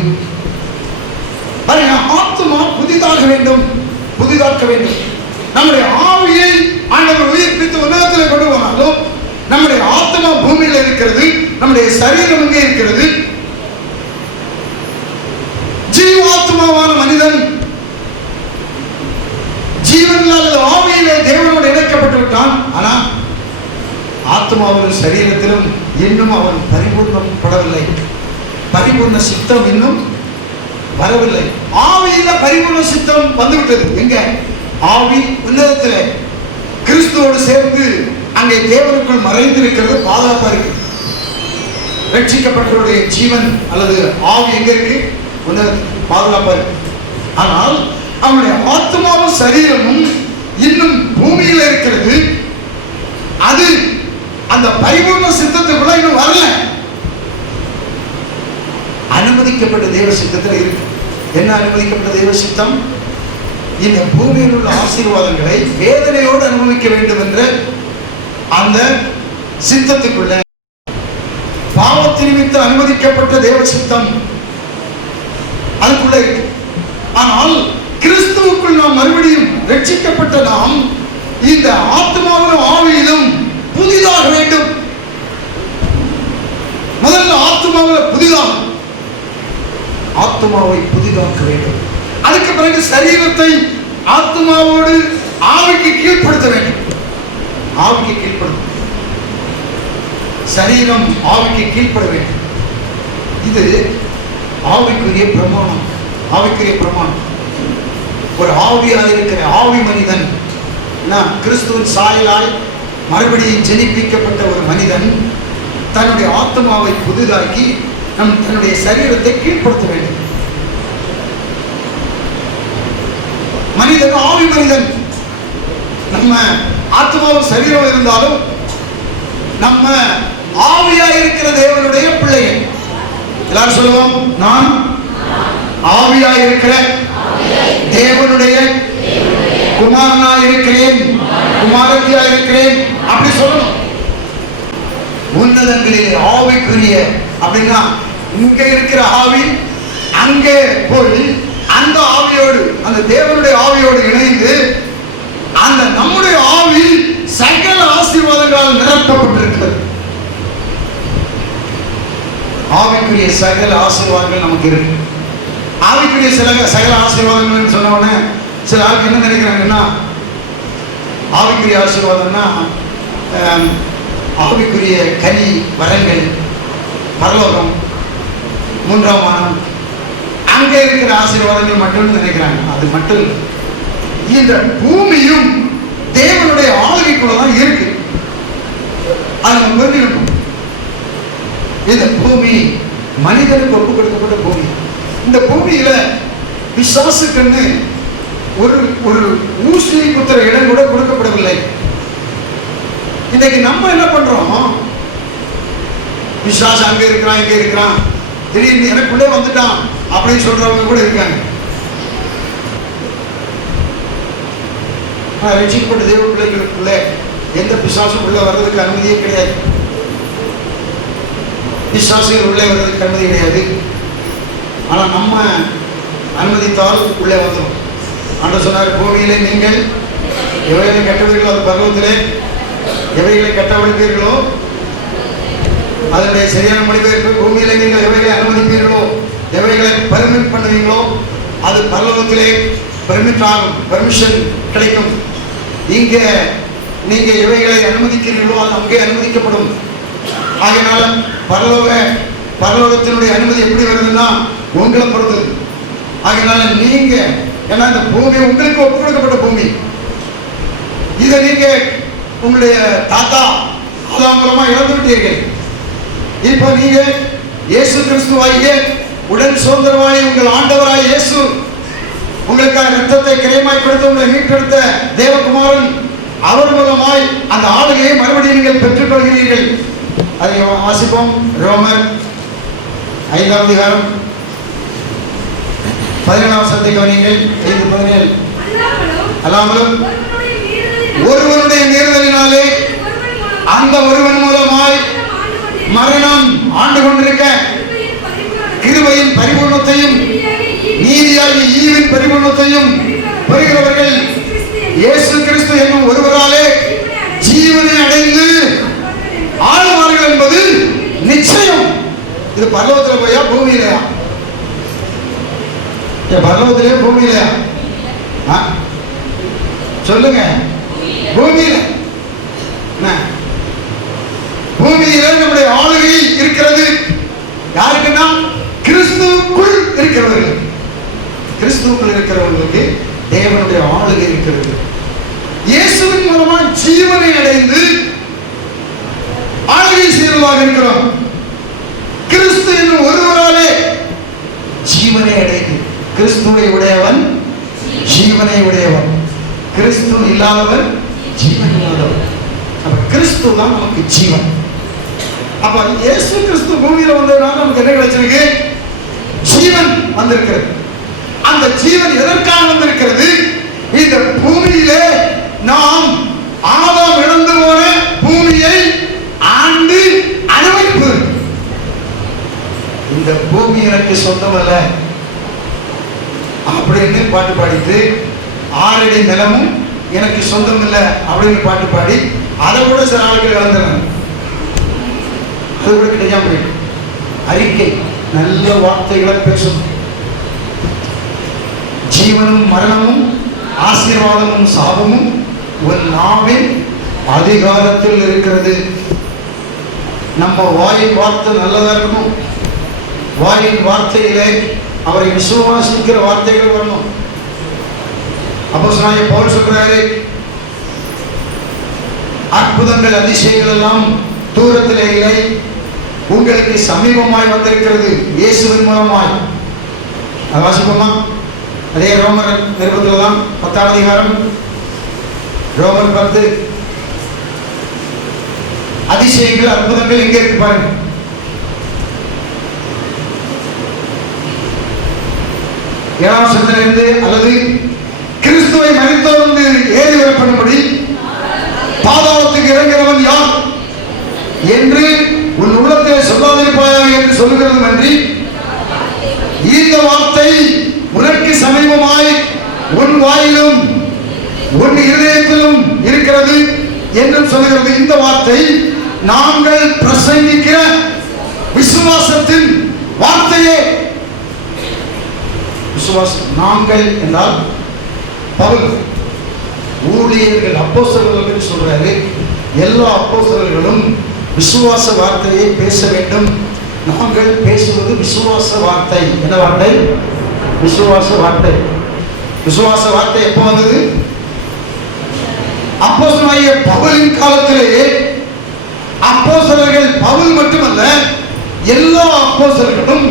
ஆத்மா புதிதாக வேண்டும், புதிதாக்க வேண்டும். நம்முடைய ஆவியை ஆண்டவர் உயிர்ப்பித்து உலகத்தில் கொண்டு போனாலும் நம்முடைய ஆத்மா பூமியில் இருக்கிறது, நம்முடைய சரீரம் இங்கே இருக்கிறது. ஜீவாத்மாவான மனிதன் ஜீவனில் அல்லது ஆவியிலே தேவனோடு இணைக்கப்பட்டு விட்டான். ஆனா ஆத்மாவிலும் சரீரத்திலும் இன்னும் அவன் பரிபூர்ணப்படவில்லை. பரிபூர்ண சித்தம் இன்னும் வரவில்லை. ஆவியில பரிபூர்ண சித்தம் வந்துவிட்டது. எங்க? ஆவி உன்னதத்திலே கிறிஸ்துவோடு சேர்ந்து அங்கே தேவனுக்குள் மறைந்திருக்கிறது, பாதுகாப்பா இருக்கு. ரட்சிக்கப்பட்டவருடைய ஜீவன் அல்லது ஆவி எங்க இருக்கு? உன்னதத்தில் பாதுகாப்பா இருக்கு. ஆனால் அவனுடைய ஆத்மாவும் சரீரமும் இன்னும் பூமியில இருக்கிறது. அது அந்த பரிபூர்ண சித்தத்துக்குள்ள இன்னும் வரல. அனுமதிக்கப்பட்ட தேவ சித்தத்தில் இருக்கு. என்ன அனுமதிக்கப்பட்ட தேவ சித்தம்? இந்த பூமியில் உள்ள ஆசீர்வாதங்களை வேதனையோடு அனுபவிக்க வேண்டும் என்ற அந்த சித்தத்துக்குள்ள பாவத்தின் நிமித்தம் அனுமதிக்கப்பட்ட தேவ சித்தம் அதுக்குள்ள இருக்கு. ஆனால் கிறிஸ்துவுக்குள் நாம் மறுபடியும் ரட்சிக்கப்பட்ட நாம் இந்த ஆத்மாவிலும் ஆவியிலும் புதிதாக வேண்டும். முதல்ல ஆத்மாவில் புதிதாக, ஆத்மாவை புதிதாக்க வேண்டும். அதுக்கு பிறகு சரீரத்தை ஆத்மாவோடு ஆவிக்கு கீழ்ப்படுத்த வேண்டும். ஆவிக்கு கீழ்ப்படுத்த, சரீரம் ஆவிக்கு கீழ்ப்பட வேண்டும். இது ஆவிக்குரிய பிரமாணம். ஆவிக்குரிய பிரமாணம். ஒரு ஆவியாக இருக்கிற ஆவி மனிதன், கிறிஸ்துவின் சாயலாய் மறுபடியும் ஜெனிப்பிக்கப்பட்ட ஒரு மனிதன் தன்னுடைய ஆத்மாவை புதிதாக்கி தன்னுடைய சரீரத்தை கீழ்ப்படுத்த வேண்டும். மனிதன் ஆவி மனிதன். நம்ம ஆத்மாவும் சரீரம் இருந்தாலும் நம்ம ஆவியாய் இருக்கிற தேவனுடைய பிள்ளைகள். எல்லாரும் சொல்லுவோம், நான் ஆவியாய் இருக்கிற தேவனுடைய குமாரனாய் இருக்கிறேன், குமாரத்தியாய் இருக்கிறேன். அப்படி சொல்லணும். உன்னதங்களிலே ஆவிக்குரிய அப்படின்னா இங்க இருக்கிற ஆவி அங்கே போய் அந்த ஆவியோடு, அந்த தேவனுடைய ஆவியோடு இணைந்து அந்த நம்முடைய ஆவி சகல ஆசீர்வாதங்களால் நிரப்பப்பட்டிருக்கிறது. ஆவிக்குரிய சகல ஆசீர்வாதங்கள் நமக்கு இருக்கு. ஆவிக்குரிய சகல ஆசீர்வாதங்கள் சொன்ன உடனே சில ஆளுக்கு என்ன நினைக்கிறாங்கன்னா, ஆவிக்குரிய ஆசீர்வாதம்னா ஆவிக்குரிய கனி வரங்கள், பரலோகம், மூன்றாம் வானம், அங்கே இருக்கிற ஆசீர்வாதங்கள் மட்டும் நினைக்கிறாங்க. அது மட்டும் இந்த பூமியும் தேவனுடைய ஆளுகைக்குள்ளதான் இருக்கு. அது நம்ம புரிஞ்சுக்கணும். இந்த பூமி மனிதனுக்கு ஒப்பு கொடுக்கப்பட்ட பூமி. இந்த பூமியில பிசாசுக்குன்னு ஒரு ஒரு ஊசி குத்துற இடம் கூட கொடுக்கப்படவில்லை. இன்னைக்கு நம்ம என்ன பண்றோம், பிசாசு அங்க இருக்கிறான் இங்க இருக்கிறான், திடீர்னு எனக்குள்ளே வந்துட்டான் அப்படின்னு சொல்றவங்க கூட இருக்காங்க. ரட்சிக்கப்பட்ட தேவ பிள்ளைகளுக்குள்ள எந்த பிசாசும் உள்ள வர்றதுக்கு அனுமதியே கிடையாது. பிசாசுகள் உள்ளே வர்றதுக்கு அனுமதி கிடையாது. ஆனா நம்ம அனுமதித்தால் உள்ளே வந்துடும். ஆண்டவர் சொன்னார், பூமியிலே நீங்கள் எவைகளை கட்டவீர்களோ, அது பருவத்திலே எவைகளை கட்டவிழ்ப்பீர்களோ அதனுடைய சரியான மொழிபெயர்ப்பு, பூமியிலே நீங்கள் எவைகளை அனுமதிப்பீர்களோ, எவைகளை பெர்மிட் பண்ணுவீங்களோ அது பரலோகத்திலே பெர்மிட் ஆகும், பெர்மிஷன் கிடைக்கும். இங்க நீங்க எவைகளை அனுமதிக்கிறீர்களோ அது அங்கே அனுமதிக்கப்படும். ஆகையினால பரலோகத்தினுடைய அனுமதி எப்படி வருதுன்னா உங்களை பொறுத்தது. ஆகையினால நீங்க, ஏன்னா இந்த பூமி உங்களுக்கு ஒப்பு கொடுக்கப்பட்ட பூமி, இதை நீங்க உங்களுடைய தாத்தா ஆதாம் மூலமா இழந்து விட்டீர்கள். இப்ப நீங்க இயேசு கிறிஸ்துவாகிய உடன் சுதந்திரவாளி, உங்கள் ஆண்டவராய் இயேசு உங்களுக்கான ரத்தத்தை கிரயமாய் கொடுத்து உங்களை மீட்டெடுத்த தேவகுமாரன், அவர் மூலமாய் அந்த ஆளுகையை மறுபடியும் நீங்கள் பெற்றுக் கொள்கிறீர்கள். அதை வாசிப்போம். ரோமர் 5ஆம் அதிகாரம் 17ஆம் வசனத்தை கவனியுங்கள். 5:17. அல்லாமலும் ஒருவனுடைய மீறுதலினாலே அந்த ஒருவன் மூலமாய் மரணம் ஆண்டு கொண்டிருக்க கிருபையின் பரிபூர்ணத்தையும் நீதியாகிய ஈவின் பரிபூர்ணத்தையும் பெறுகிறவர்கள் இயேசு கிறிஸ்து என்னும் ஒருவராலே ஜீவனை அடைந்து ஆழ்வார்கள் என்பது நிச்சயம். இது பரலோகத்தில் போயா பூமியிலையா? பரலோகத்திலே பூமியிலையா? சொல்லுங்க. பூமியில. பூமியில நம்முடைய ஆளுகை இருக்கிறது. யாருக்குன்னா கிறிஸ்துவுக்குள் இருக்கிறவர்கள். கிறிஸ்துவுக்குள் இருக்கிறவர்களுக்கு தேவனுடைய ஆளுகை இருக்கிறது. இயேசுவின் மூலமா ஜீவனை அடைந்து ஆளுகை செய்வதாக இருக்கிறோம். கிறிஸ்து என்னும் ஒருவராலே ஜீவனை அடைந்து, கிறிஸ்துவை உடையவன் ஜீவனை உடையவன், கிறிஸ்து இல்லாதவன் ஜீவன் இல்லாதவன். அப்ப கிறிஸ்து தான் நமக்கு ஜீவன். அப்ப இயேசு கிறிஸ்து பூமியில வந்ததுனால நமக்கு என்ன கிடைச்சிருக்கு? ஜீவன் வந்திருக்கிறது. அந்த ஜீவன் எதற்காக வந்திருக்கிறது? இந்த பூமியிலே நாம் ஆதாம் இழந்து போன பூமியை ஆண்டு அனுபவிப்பு. இந்த பூமி எனக்கு சொந்தமல்ல அப்படின்னு பாட்டு பாடிட்டு, 6 அடி நிலமும் எனக்கு சொந்தம் இல்லை அப்படின்னு பாட்டு பாடி அதை கூட சில ஆட்கள் கலந்துறாங்க. அது கூட கிடைக்காம போயிடும். அறிக்கை நல்ல வார்த்தைகளை பேசும். ஜீவனும் மரணமும் ஆசீர்வாதமும் சாபமும் ஒரு நாவின் அதிகாரத்தில் இருக்கிறது. நம்ம வாயின் வார்த்தை நல்லதா இருக்கணும். வாயின் வார்த்தையிலே அவரை விசுவாசிக்கிற வார்த்தைகள் வரணும். அப்போஸ்தலனாகிய பவுல் சொல்றாரு, அற்புதங்கள் அதிசயங்கள் எல்லாம் தூரத்திலே இல்லை, உங்களுக்கு சமீபமாய் வந்திருக்கிறது இயேசுவின் மூலமாய். அது வாசிப்போமா? அதே ரோமர் நிருபத்தில் தான் 10ஆம் அதிகாரம் ரோமர் 10. அதிசயங்கள் அற்புதங்கள் எங்கே இருக்கு பாருங்க. ஏழாம் வசனத்திலிருந்து, அல்லது கிறிஸ்துவை மரித்தோர்ந்து ஏறி வரப்படும்படி பாதாளத்துக்கு இறங்கிறவன் யார் என்று சொல்லுகிறதும் அன்றி இந்த வார்த்தை உனக்கு சமீபமாய் உன் வாயிலும் உன் இருதயத்திலும் இருக்கிறது என்றும் சொல்லுகிறது. இந்த வார்த்தை நாங்கள் பிரசங்கிக்கிற விசுவாசத்தின் வார்த்தையே. விசுவாசம் நாங்கள் என்றால் பவுல் ஊழியர்கள் அப்போஸ்தலர்கள் சொல்றாரு. எல்லா அப்போஸ்தலர்களும் விசுவாச வார்த்தையை பேச வேண்டும். நாங்கள் பேசுவது விசுவாச வார்த்தை. என்ன வார்த்தை? விசுவாச வார்த்தை. விசுவாச வார்த்தை எப்போ வந்தது? அப்போஸ்தலனாகிய பவுலின் காலத்திலே. அப்போஸ்தலர்கள் பவுல் மட்டுமல்ல, எல்லா அப்போஸ்தலர்களும்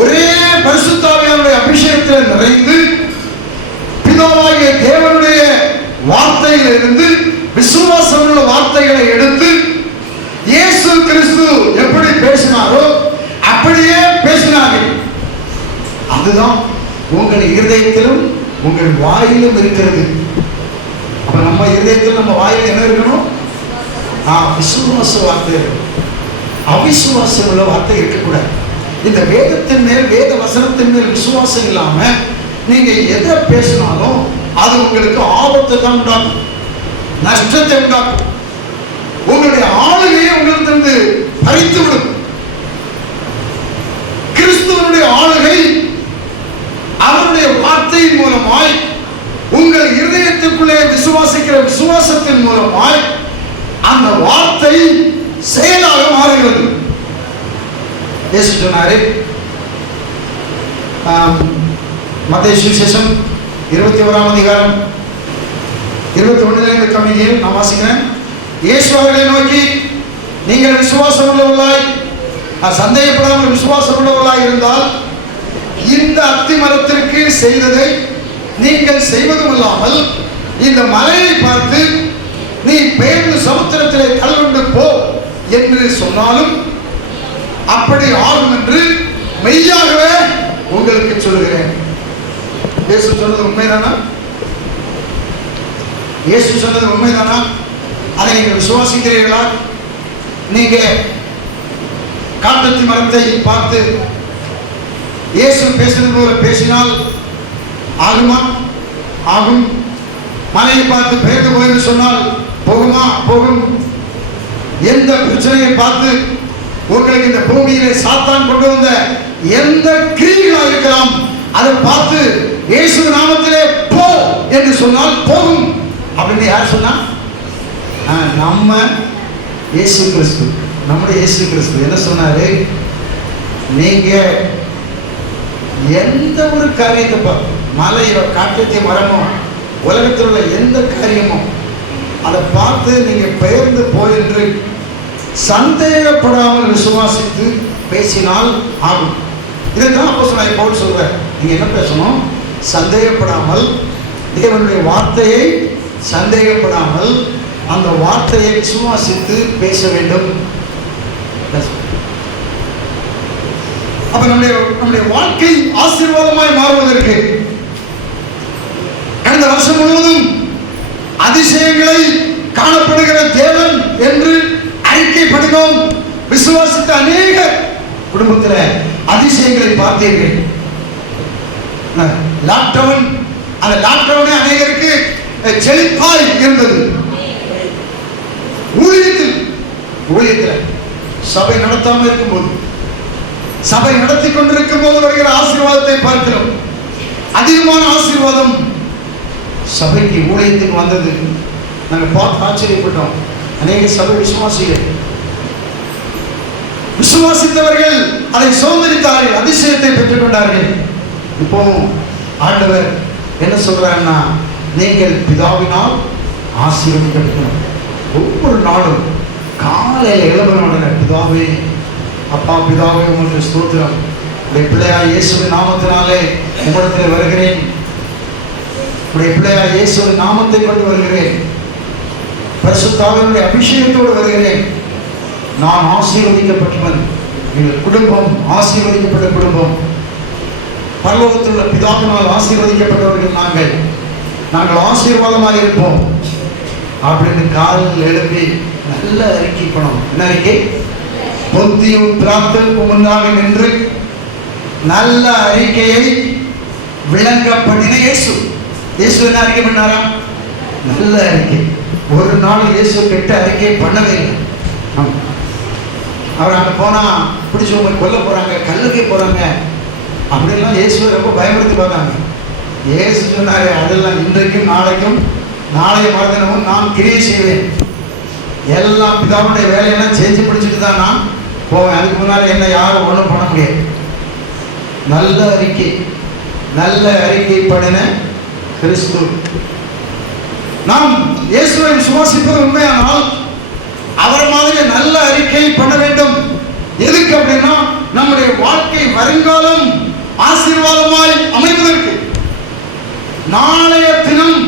ஒரே பரிசுத்த ஆவியானவருடைய அபிஷேகத்தில் நிறைந்து பிதாவாகிய தேவனுடைய வார்த்தையிலிருந்து விசுவாசம் உள்ள வார்த்தைகளை எடுத்து இயேசு கிறிஸ்து எப்படி பேசினாரோ அப்படியே பேசினார்கள். அதுதான் உங்கள் இருதயத்திலும் உங்கள் வாயிலும் இருக்கிறது. அப்ப நம்ம இருதயத்தில் நம்ம வாயில என்ன இருக்கணும்? விசுவாச வார்த்தை. அவிசுவாசம் உள்ள வார்த்தை இருக்கக்கூடாது. இந்த வேதத்தின் மேல், வேத வசனத்தின் மேல் விசுவாசம் இல்லாம நீங்க எதை பேசினாலும் அது உங்களுக்கு ஆபத்தை தான் உண்டாக்கும், நஷ்டத்தை உண்டாக்கும். உங்களுடைய ஆளுகையை உங்களிடத்திலிருந்து பறித்து விடும். கிறிஸ்துவனுடைய ஆளுகை அவருடைய வார்த்தையின் மூலமாய் உங்கள் இருதயத்திற்குள்ளே விசுவாசிக்கிற விசுவாசத்தின் மூலமாய் அந்த வார்த்தை செயலாக மாறுகிறது. இயேசு சொன்னாரு, மத்தேயு சுவிசேஷம் 21ஆம் அதிகாரம் 21 கம்மியில் நான் வாசிக்கிறேன். இயேசு அவர்களை நோக்கி, நீங்கள் விசுவாசம் உள்ளவர்களாய், சந்தேகப்படாமல் விசுவாசம் உள்ளவர்களாய் இருந்தால் இந்த அத்தி மரத்திற்கு செய்ததை நீங்கள் செய்வதும் இல்லாமல் இந்த மலையை பார்த்து நீ பெயர்ந்து சமுத்திரத்திலே தள்ளுண்டு போ என்று சொன்னாலும் அப்படி ஆகும் என்று மெய்யாகவே உங்களுக்கு சொல்லுகிறேன். இயேசு சொன்னது உண்மைதானா? இயேசு சொன்னது உண்மைதானா? அதை நீங்கள் விசுவாசிக்கிறீர்களா? நீங்க காட்டத்தி மரத்தை பார்த்து இயேசு பேசுறது போல பேசினால் ஆகுமா? ஆகும். மலையை பார்த்து பெயர்ந்து போய் சொன்னால் போகுமா? போகும். எந்த பிரச்சனையை பார்த்து உங்களுக்கு இந்த பூமியிலே சாத்தான் கொண்டு வந்த எந்த கிரிகளா இருக்கலாம், அதை பார்த்து இயேசு நாமத்திலே போ என்று சொன்னால் போகும். அப்படின்னு யார் சொன்னா? நம்ம இயேசு கிறிஸ்து. நம்முடைய இயேசு கிறிஸ்து என்ன சொன்னாரு? நீங்க எந்த ஒரு காரியத்தை பார்த்து, மலையோ காட்டத்திய மரமோ உலகத்தில் உள்ள எந்த காரியமோ அதை பார்த்து நீங்க பெயர்ந்து போய் என்று சந்தேகப்படாமல் விசுவாசித்து பேசினால் ஆகும். இதைத்தான் அப்போஸ்தலனாகிய பவுல் சொல்றார். நீங்க என்ன பேசணும்? சந்தேகப்படாமல், தேவனுடைய வார்த்தையை சந்தேகப்படாமல் அந்த வார்த்தையை விசுவாசித்து பேச வேண்டும். அப்ப நம்முடைய வாழ்க்கை ஆசீர்வாதமாய் மாறுவதற்கு கடந்த வருஷம் முழுவதும் அதிசயங்களை காணப்படுகிற தேவன் என்று அறிக்கைப்படுகிறோம். விசுவாசித்த அநேக குடும்பத்தில் அதிசயங்களை பார்த்தீர்கள். லாக்டவுன், அந்த லாக்டவுனே அநேகருக்கு செழிப்பாய் இருந்தது. ஊழியத்தில் சபை நடத்தாமல் இருக்கும்போது, சபை நடத்தி கொண்டிருக்கும் போது வருகிற ஆசீர்வாதத்தை பார்க்கிறோம். அதிகமான ஆசீர்வாதம் சபைக்கு ஊழியத்துக்கு வந்தது. நாங்கள் பார்த்து ஆச்சரியப்பட்டோம். அநேக சபை விசுவாசிகள், விசுவாசித்தவர்கள் அதை சுதந்திரித்தார்கள், அதிசயத்தை பெற்றுக் கொண்டார்கள். இப்போ ஆண்டவர் என்ன சொல்றாருன்னா, நீங்கள் பிதாவினால் ஆசீர்வதிக்கப்பட்டனர். ஒவ்வொரு நாளும் காலையில் எழுபது பிதாவே, அப்பா பிதாவே உங்களுக்கு ஸ்தோத்திரம், உடைய பிள்ளையார் இயேசுவின் நாமத்தினாலே உம்மிடத்தில் வருகிறேன், உடைய பிள்ளையார் இயேசுவின் நாமத்தை கொண்டு வருகிறேன், பரிசுத்த ஆவியானவருடைய அபிஷேகத்தோடு வருகிறேன். நான் ஆசீர்வதிக்கப்பட்டவன், எங்கள் குடும்பம் ஆசீர்வதிக்கப்பட்ட குடும்பம், பரலோகத்தில் உள்ள பிதாவினால் ஆசீர்வதிக்கப்பட்டவர்கள் நாங்கள் ஆசீர்வாதமாக இருப்போம் அப்படின்னு காலில் எழுப்பி நல்ல அறிக்கை பண்ணணும். என்ன அறிக்கை? பொந்தியு பிலாத்துவுக்கு முன்னாக நின்று நல்ல அறிக்கையை விளங்க பண்ணின இயேசு. இயேசு என்ன அறிக்கை பண்ணாராம்? நல்ல அறிக்கை. ஒரு நாள் இயேசு கெட்ட அறிக்கை பண்ணவே இல்லை. அவர் அங்கே போனா பிடிச்சவங்க கொல்ல போறாங்க, கல்லுக்கே போறாங்க அப்படிலாம் இயேசுவை ரொம்ப பயப்படுத்தி பார்த்தாங்க. இயேசு சொன்னாரு, அதெல்லாம் இன்றைக்கும் நாளைக்கும் நாளைய மறுதினமும் நான் கிரியை செய்வேன். எல்லாம் பிதாவுடைய வேலையெல்லாம் செஞ்சு பிடிச்சிட்டு தான் நான் போவேன். அதுக்கு முன்னால் என்ன யாரும் ஒன்றும் பண்ண முடியாது. நல்ல அறிக்கை பண்ணின கிறிஸ்து. நாம் இயேசுவை விசுவாசிப்பது உண்மையானால் அவர் மாதிரி நல்ல அறிக்கை பண்ண வேண்டும். எதுக்கு அப்படின்னா, நம்முடைய வாழ்க்கை வருங்காலம் ஆசீர்வாதமாய் அமைவதற்கு. நாளைய தினம்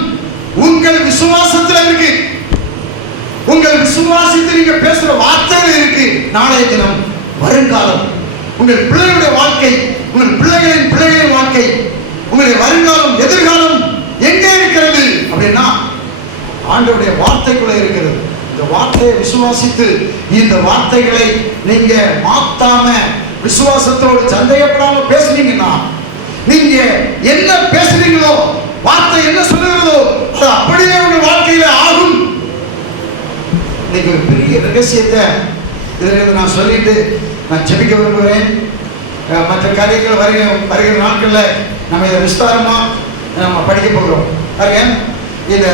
உங்கள் விசுவாசத்தில் இருக்கு. உங்கள் விசுவாசத்தில் நீங்க பேசுற வார்த்தைகள் இருக்கு. நாளைய தினம் வருங்காலம் உங்கள் பிள்ளைகளுடைய வாழ்க்கை, உங்கள் பிள்ளைகளின் வாழ்க்கை, உங்களுடைய வருங்காலம் எதிர்காலம் எங்கே இருக்கிறது அப்படின்னா ஆண்டவருடைய வார்த்தைக்குள்ள இருக்கிறது. இந்த வார்த்தையை விசுவாசித்து இந்த வார்த்தைகளை நீங்க மாத்தாம விசுவாசத்தோடு சந்தேகப்படாம பேசுனீங்கன்னா, நீங்க என்ன பேசுறீங்களோ, வார்த்தை என்ன சொல்லுகிறதோ அது அப்படியே உங்க வாழ்க்கையில ஆகும். இன்னைக்கு ஒரு பெரிய ரகசியத்தை இதிலிருந்து நான் சொல்லிட்டு நான் ஜெபிக்க விரும்புகிறேன். மற்ற காரியங்கள் வருகிற நாட்களில் நம்ம இதை விஸ்தாரமா நம்ம படிக்க போகிறோம். இந்த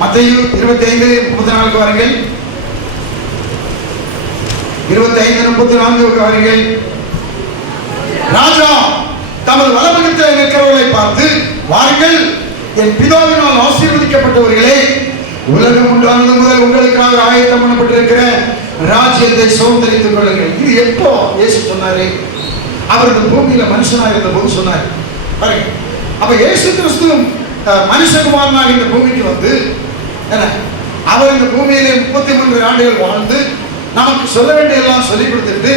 மத்தேயு 25:34 வாருங்கள். 25:34 வாருங்கள். ராஜா தமது வலப்பக்கத்தில் நிற்கிறவர்களை பார்த்து, வாருங்கள், என் பிதாவினால் ஆசீர்வதிக்கப்பட்டவர்களே, உலகம் உண்டானது முதல் உங்களுக்காக ஆயத்தம் பண்ணப்பட்டிருக்கிற ராஜ்யத்தை சுதந்தரித்துக் கொள்ளுங்கள். இது எப்போ இயேசு சொன்னாரு? அவர் இந்த பூமியில மனுஷனாக இருந்த போது சொன்னார். பாருங்க, அப்ப இயேசு கிறிஸ்து மனுஷகுமாரனாக இந்த பூமிக்கு வந்து அவர் இந்த பூமியிலே 33 ஆண்டுகள் வாழ்ந்து நமக்கு சொல்ல வேண்டிய எல்லாம் சொல்லிக் கொடுத்துட்டு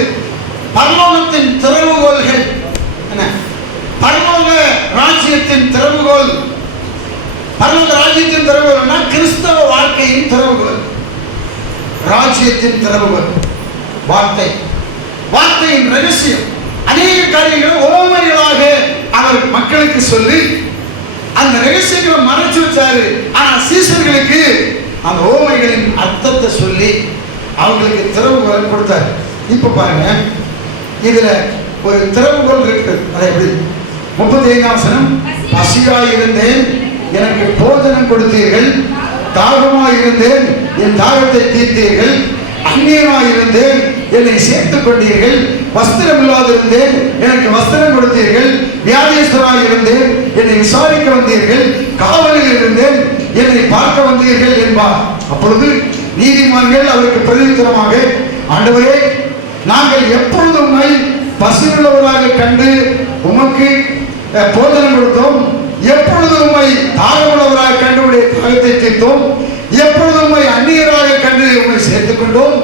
பரலோகத்தின் திறவுகோல்கள் என்ன, பரலோக ராஜ்யத்தின் திறவுகோல், பரலோக ராஜ்யத்தின் திறவுகோல்னா கிறிஸ்தவ வாழ்க்கையின் திறவுகோல். ராஜ்யத்தின் திறவுகோல் வார்த்தையின் ரகசியம். அநேக காரியங்கள் ஓமைகளாக அவர் மக்களுக்கு சொல்லி அந்த ரகசியங்களை மறைச்சு வச்சாரு. ஆனா சீசர்களுக்கு அந்த ஓமைகளின் அர்த்தத்தை சொல்லி அவங்களுக்கு திறவுகோல் கொடுத்தாரு. இப்ப பாருங்க, இதுல ஒரு திறவுகோல் இருக்கு. அதை எப்படி 35ஆம் வசனம், பசியாய் இருந்தேன், எனக்கு போஜனம் கொடுத்தீர்கள், தாகமாய் இருந்தேன், என் தாகத்தை தீர்த்தீர்கள், அந்நியனாய் இருந்தேன், என்னை சேர்த்துக் கொண்டீர்கள், வஸ்திரம் இல்லாதிருந்தேன், எனக்கு வஸ்திரம் கொடுத்தீர்கள், வியாதியஸ்தராய் இருந்தேன், என்னை விசாரிக்க வந்தீர்கள், காவலில் இருந்தேன், என்னை பார்க்க வந்தீர்கள் என்பார். அப்பொழுது நீதிமான்கள் அவருக்கு பிரதித்திரமாக, ஆண்டவரே, நாங்கள் எப்பொழுது உம்மை பசியுள்ளவராக கண்டு உமக்கு போஜனம் கொடுத்தோம், எப்பொழுது உம்மை தாகமுள்ளவராக கண்டு உடைய தாகத்தை தீர்த்தோம், எப்பொழுது உம்மை அந்நியராக கண்டு உம்மை சேர்த்துக் கொண்டோம்,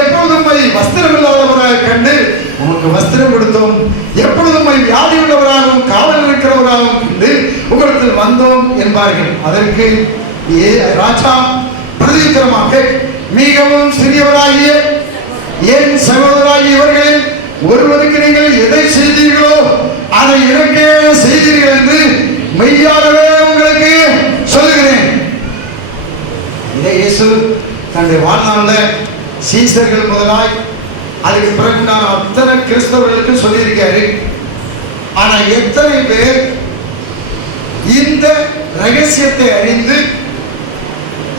எப்பொழுது உம்மை வஸ்திரம் இல்லாதவராக கண்டு உமக்கு வஸ்திரம் கொடுத்தோம், எப்பொழுது உம்மை வியாதி உள்ளவராகவும் காவல் இருக்கிறவராகவும் கண்டு உங்களுக்கு வந்தோம் என்பார்கள். அதற்கு ராஜா பிரதித்திரமாக, மிகவும் சிறியவராகிய என் சகோதராகிய இவர்களில் ஒருவருக்கு நீங்கள் எதை செய்தீர்களோ அதை எனக்கே செய்தீர்கள் என்று மெய்யாகவே உங்களுக்கு சொல்லுகிறேன். இதை இயேசு தன்னுடைய வாழ்நாளில் சீசர்கள் முதலாய் அதுக்கு பிறகு நான் அத்தனை கிறிஸ்தவர்களுக்கு சொல்லியிருக்காரு. ஆனா எத்தனை பேர் இந்த ரகசியத்தை அறிந்து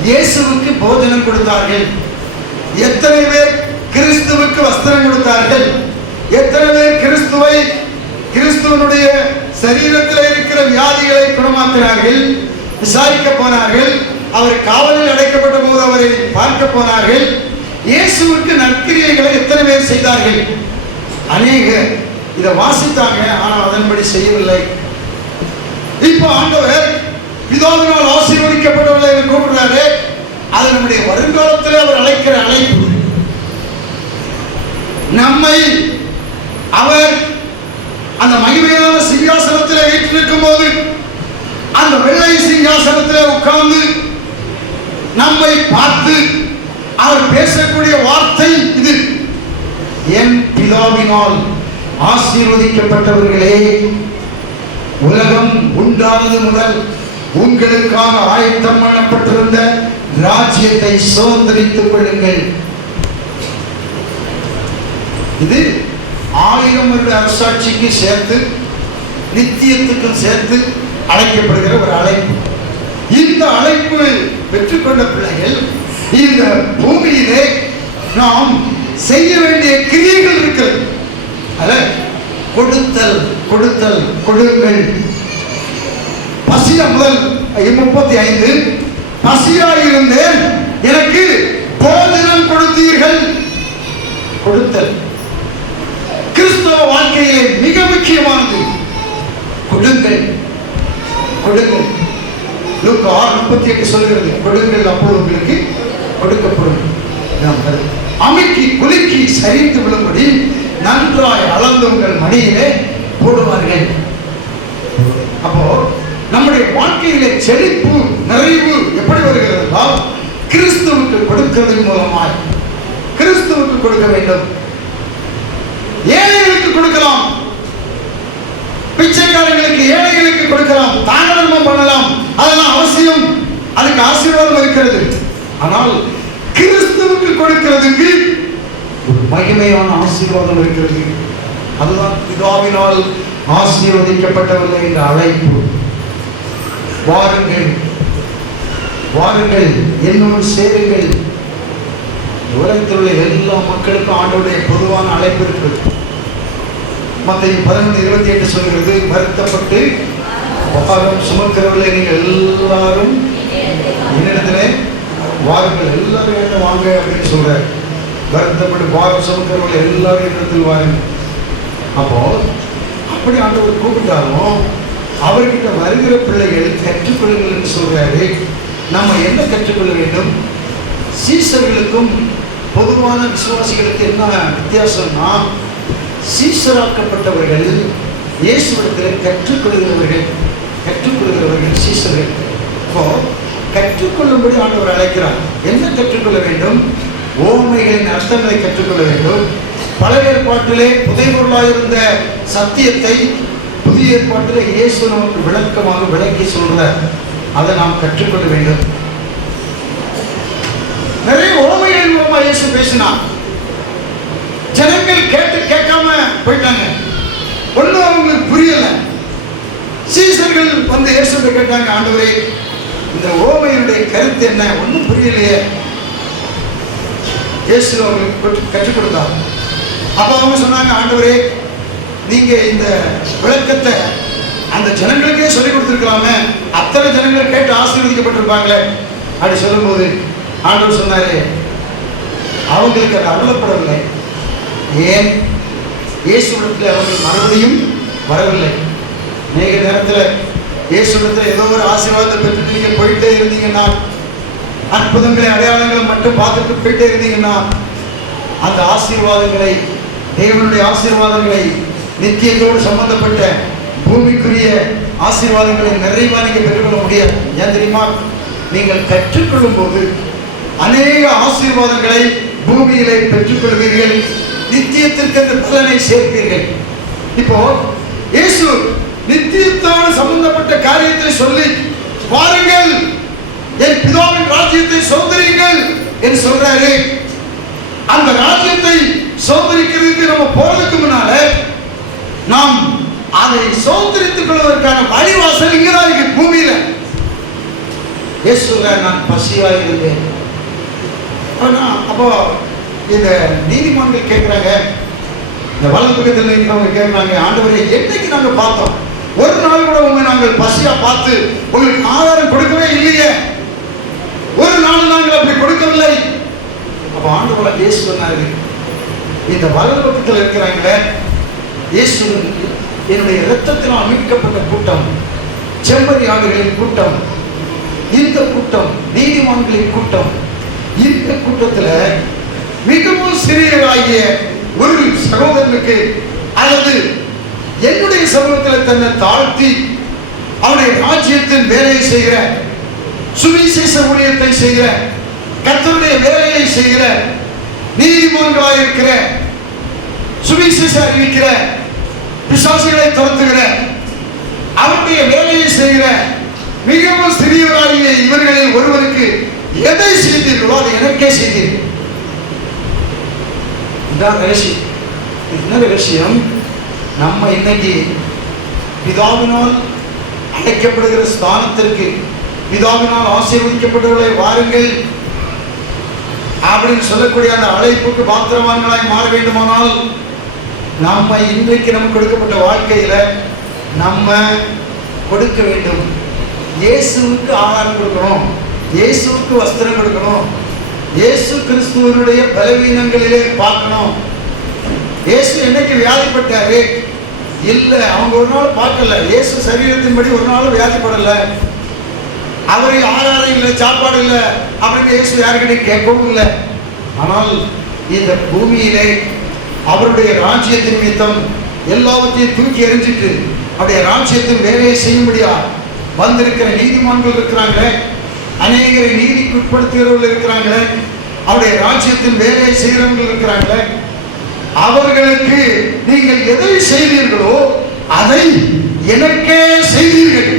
இயேசுவுக்கு போஜனம் கொடுத்தார்கள்? எத்தனை பேர் கிறிஸ்துவுக்கு வஸ்திரம் கொடுத்தார்கள்? எத்தனை பேர் கிறிஸ்துவனுடைய சரீரத்தில் இருக்கிற வியாதிகளை குணமாக்கினார்கள், விசாரிக்க போனார்கள், அவர் காவலில் அடைக்கப்பட்ட போது அவரை பார்க்க போனார்கள், இயேசுவுக்கு நற்கிரியைகளை எத்தனை பேர் செய்தார்கள்? அநேகர் இதை வாசித்தாங்க, ஆனால் அதன்படி செய்யவில்லை. இப்போ ஆண்டவர் பிதாவினால் ஆசீர்வதிக்கப்பட்டவர்களை கூப்பிடுறாரு. அது நம்முடைய வருங்காலத்தில் அவர் அழைக்கிற அழைப்பு. நம்மை அவர் அந்த மகிமையான சிங்காசனத்தில் வீற்றிருக்கும் போது, அந்த வெள்ளை சிங்காசனத்தில் உட்கார்ந்து நம்மை பார்த்து அவர் பேசக்கூடிய வார்த்தை இது. என் பிதாவினால் ஆசீர்வதிக்கப்பட்டவர்களே, உலகம் உண்டானது முதல் உங்களுக்காக ஆயத்தம் பண்ணப்பட்டிருந்த ராஜ்யத்தை சுதந்திரித்துக் கொள்ளுங்கள். இது 1000 வருட அரசாட்சிக்கு சேர்த்து நித்தியத்துக்கும் சேர்த்து அழைக்கப்படுகிற ஒரு அழைப்பு. இந்த அழைப்பு பெற்றுக்கொண்ட பிள்ளைகள் இந்த பூமியிலே நாம் செய்ய வேண்டிய கிரியைகள் இருக்கிறது. கொடுத்தல் கொடுத்தல் கொடுங்கள். பசியா முதல் 35 பசியாயிருந்தேன், எனக்கு போஜனம் கொடுத்தீர்கள். கொடுத்தல் கிறிஸ்தவ வாழ்க்கையிலே மிக முக்கியமானது. கொடுங்கள் கொடுங்கள். லூக்கா 6:38 சொல்கிறது, கொடுங்கள் அப்போது உங்களுக்கு கொடுக்கப்படும். அமைக்கி குலுக்கி சரிந்து விழும்படி நன்றாய் அளந்து உங்கள் மடியிலே போடுவார்கள். அப்போ நம்முடைய வாழ்க்கையிலே செழிப்பு நிறைவு எப்படி வருகிறது? கிறிஸ்துவுக்கு கொடுக்கிறதன் மூலமாய். கிறிஸ்துவுக்கு கொடுக்க வேண்டும். ஏழைகளுக்கு கொடுக்கலாம், பிச்சைக்காரர்களுக்கு ஏழைகளுக்கு கொடுக்கலாம், தாராளமாக பண்ணலாம், அதெல்லாம் அவசியம், அதுக்கு ஆசீர்வாதம் இருக்கிறது. ஆனால் கிறிஸ்துவுக்கு கொடுக்கிறதுக்கு ஒரு மகிமையான ஆசீர்வாதம் இருக்கிறது. அதுதான் பிதாவினால் ஆசீர்வதிக்கப்பட்டவர்கள் என்ற அழைப்பு. வாருங்கள் வாருங்கள், என்னோடு சேருங்கள். உலகத்தில் உள்ள எல்லா மக்களுக்கும் ஆண்டவருடைய பொதுவான அழைப்பு இருக்கிறது. மத்தேயு 11:28 சொல்கிறது, வருத்தப்பட்டு பாரம் சுமக்கிறவர்களை நீங்கள் எல்லாரும் என்னிடத்திலே வாருங்கள். எல்லாரும் என்ன வாங்க அப்படின்னு சொல்ற. வருத்தப்பட்டு பாரம் சுமக்கிறவர்களை எல்லாரும் இடத்தில் வாருங்க. அப்போ அப்படி ஆண்டவர் கூப்பிட்டாலும் அவர்கிட்ட வருகிற பிள்ளைகள் கற்றுக்கொள்ளுங்கள் என்று சொல்றாரு. நம்ம என்ன கற்றுக்கொள்ள வேண்டும்? சீசர்களுக்கும் பொதுவான விசுவாசிகளுக்கு என்ன வித்தியாசம்னா, சீசராக்கப்பட்டவர்கள் இயேசுவிடத்தில் கற்றுக்கொள்கிறவர்கள் சீசர்கள். இப்போ கற்றுக்கொள்ளும்படி ஆண்டவர் அழைக்கிறார். என்ன கற்றுக்கொள்ள வேண்டும்? ஓமைகளின் அர்த்தங்களை கற்றுக்கொள்ள வேண்டும். பழைய ஏற்பாட்டிலே புதைபொருளாயிருந்த சத்தியத்தை புதிய ஏற்பாட்டிலே இயேசு நமக்கு விளக்கமாக விளக்கி சொல்றார். அதை நாம் கற்றுக்கொள்ள வேண்டும். நிறைய ஓமைகளின் மூலமா இயேசு பேசினார். ஜனங்கள் கேட்காம போயிட்டாங்க. ஒன்னும் அவங்களுக்கு புரியல. சீசர்கள் வந்து இயேசுவை கேட்டாங்க, ஆண்டவரே இந்த ஓமையினுடைய கருத்து என்ன? ஒன்னும் புரியலையே. இயேசு அவங்களுக்கு கற்றுக் கொடுத்தார். அப்ப அவங்க சொன்னாங்க, ஆண்டவரே நீங்க இந்த விளக்கத்தை அந்த ஜனங்களுக்கே சொல்லிக் கொடுத்திருக்கலாமே, அத்தனை ஜனங்கள் கேட்டு ஆசீர்வதிக்கப்பட்டிருப்பாங்களே அப்படி சொல்லும் போது ஆண்டவர் சொன்னாரு, அவங்களுக்கு அது அருளப்படவில்லை. ஏன்? இயேசுவிடத்தில் அவர்கள் மறுபடியும் வரவில்லை. நீங்க நேரத்தில் இயேசுவிடத்தில் ஏதோ ஒரு ஆசீர்வாதத்தை பெற்றுட்டு நீங்க போயிட்டே இருந்தீங்கன்னா, அற்புதங்களை அடையாளங்களை மட்டும் பார்த்துட்டு போயிட்டே இருந்தீங்கன்னா, அந்த ஆசீர்வாதங்களை, தேவனுடைய ஆசீர்வாதங்களை, நித்தியத்தோடு சம்பந்தப்பட்ட பூமிக்குரிய ஆசீர்வாதங்களை நிறைவா நீங்க பெற்றுக்கொள்ள முடியாது. ஏன் தெரியுமா? நீங்கள் கற்றுக்கொள்ளும் போது அநேக ஆசீர்வாதங்களை பூமியிலே பெற்றுக்கொள்வீர்கள், நித்தியத்திற்கு அந்த பலனை சேர்ப்பீர்கள். இப்போ இயேசு நித்தியத்தோடு சம்பந்தப்பட்ட காரியத்தை சொல்லி, வாருங்கள் என் பிதாவின் ராஜ்யத்தை சுதந்திரியுங்கள் என்று சொல்றாரு. அந்த ராஜ்யத்தை சுதந்திரிக்கிறதுக்கு நம்ம போறதுக்கு முன்னால நாம் அதை சுதந்திரித்துக் கொள்வதற்கான வழிவாசல் இங்கதான் இருக்கு பூமியில. இயேசு நான் பசியாக இருந்தேன். அப்போ இந்த நீதிமன்றங்கள் கேட்கிறாங்க, இந்த வலது பக்கத்தில் இருக்கிறவங்க கேட்கிறாங்க, ஆண்டவரே என்னைக்கு நாங்க பார்த்தோம்? ஒரு நாள் கூட உங்க நாங்கள் பசியா பார்த்து உங்களுக்கு ஆதாரம் கொடுக்கவே இல்லையே, ஒரு நாள் நாங்கள் அப்படி கொடுக்கவில்லை. அப்ப ஆண்டவரை இயேசு சொன்னாரு, இந்த வலது பக்கத்தில் இருக்கிறாங்களே, இயேசு என்னுடைய இரத்தத்தினால் மீட்கப்பட்ட கூட்டம், செம்மறி ஆடுகளின் கூட்டம், இந்த கூட்டம் நீதிமான்களின் கூட்டம். இந்த கூட்டத்தில் மிகவும் சிறியராகிய ஒரு சகோதரனுக்கு அல்லது என்னுடைய சமூகத்தில் தன்னை தாழ்த்தி அவருடைய ராஜ்யத்தின் வேலையை செய்கிற, சுவிசேஷ ஊழியத்தை செய்கிற, கர்த்தருடைய வேலையை செய்கிற நீதிமான்களாக இருக்கிற சுவிசேஷம் அறிவிக்கிற, பிசாசுகளை துரத்துகிற, அவருடைய வேலையை செய்கிற மிகவும் சிறியவராகிய இவர்களில் ஒருவருக்கு எதை செய்தீர்களோ அதை எனக்கே செய்தீர்கள். இதான் ரகசியம். என்ன ரகசியம்? நம்ம இன்னைக்கு பிதாவினால் அழைக்கப்படுகிற ஸ்தானத்திற்கு, பிதாவினால் ஆசீர்வதிக்கப்பட்டவர்களை வாருங்கள் அப்படின்னு சொல்லக்கூடிய அந்த அழைப்புக்கு பாத்திரவான்களாய் மாற வேண்டுமானால் நம்ம இன்றைக்கு நமக்கு கொடுக்கப்பட்ட வாழ்க்கையில நம்ம கொடுக்க வேண்டும். இயேசுவுக்கு ஆகாரம் கொடுக்கணும், இயேசுவுக்கு வஸ்திரம் கொடுக்கணும், இயேசு கிறிஸ்துவனுடைய பலவீனங்களிலே பார்க்கணும். இயேசு என்னைக்கு வியாதிப்பட்டாரு? இல்லை, அவங்க ஒரு நாள் பார்க்கல. இயேசு சரீரத்தின்படி ஒரு நாள் வியாதிப்படலை. அவரு ஆகாரம் இல்லை, சாப்பாடு இல்லை அப்படின்னு இயேசு யாருக்கிட்ட கேட்கவும் இல்லை. ஆனால் இந்த பூமியிலே அவருடைய ராஜ்யத்தின் நிமித்தம் எல்லாவற்றையும் தூக்கி எறிஞ்சிட்டு அவருடைய ராஜ்யத்தின் வேலையை செய்யும்படியா வந்திருக்கிற நீதிமான்கள் இருக்கிறாங்களே, அநேகரை நீதிக்கு உட்படுத்துகிறவர்கள் இருக்கிறாங்களே, அவருடைய ராஜ்யத்தின் வேலையை செய்கிறவர்கள் இருக்கிறாங்களே, அவர்களுக்கு நீங்கள் எதை செய்தீர்களோ அதை எனக்கே செய்தீர்கள்.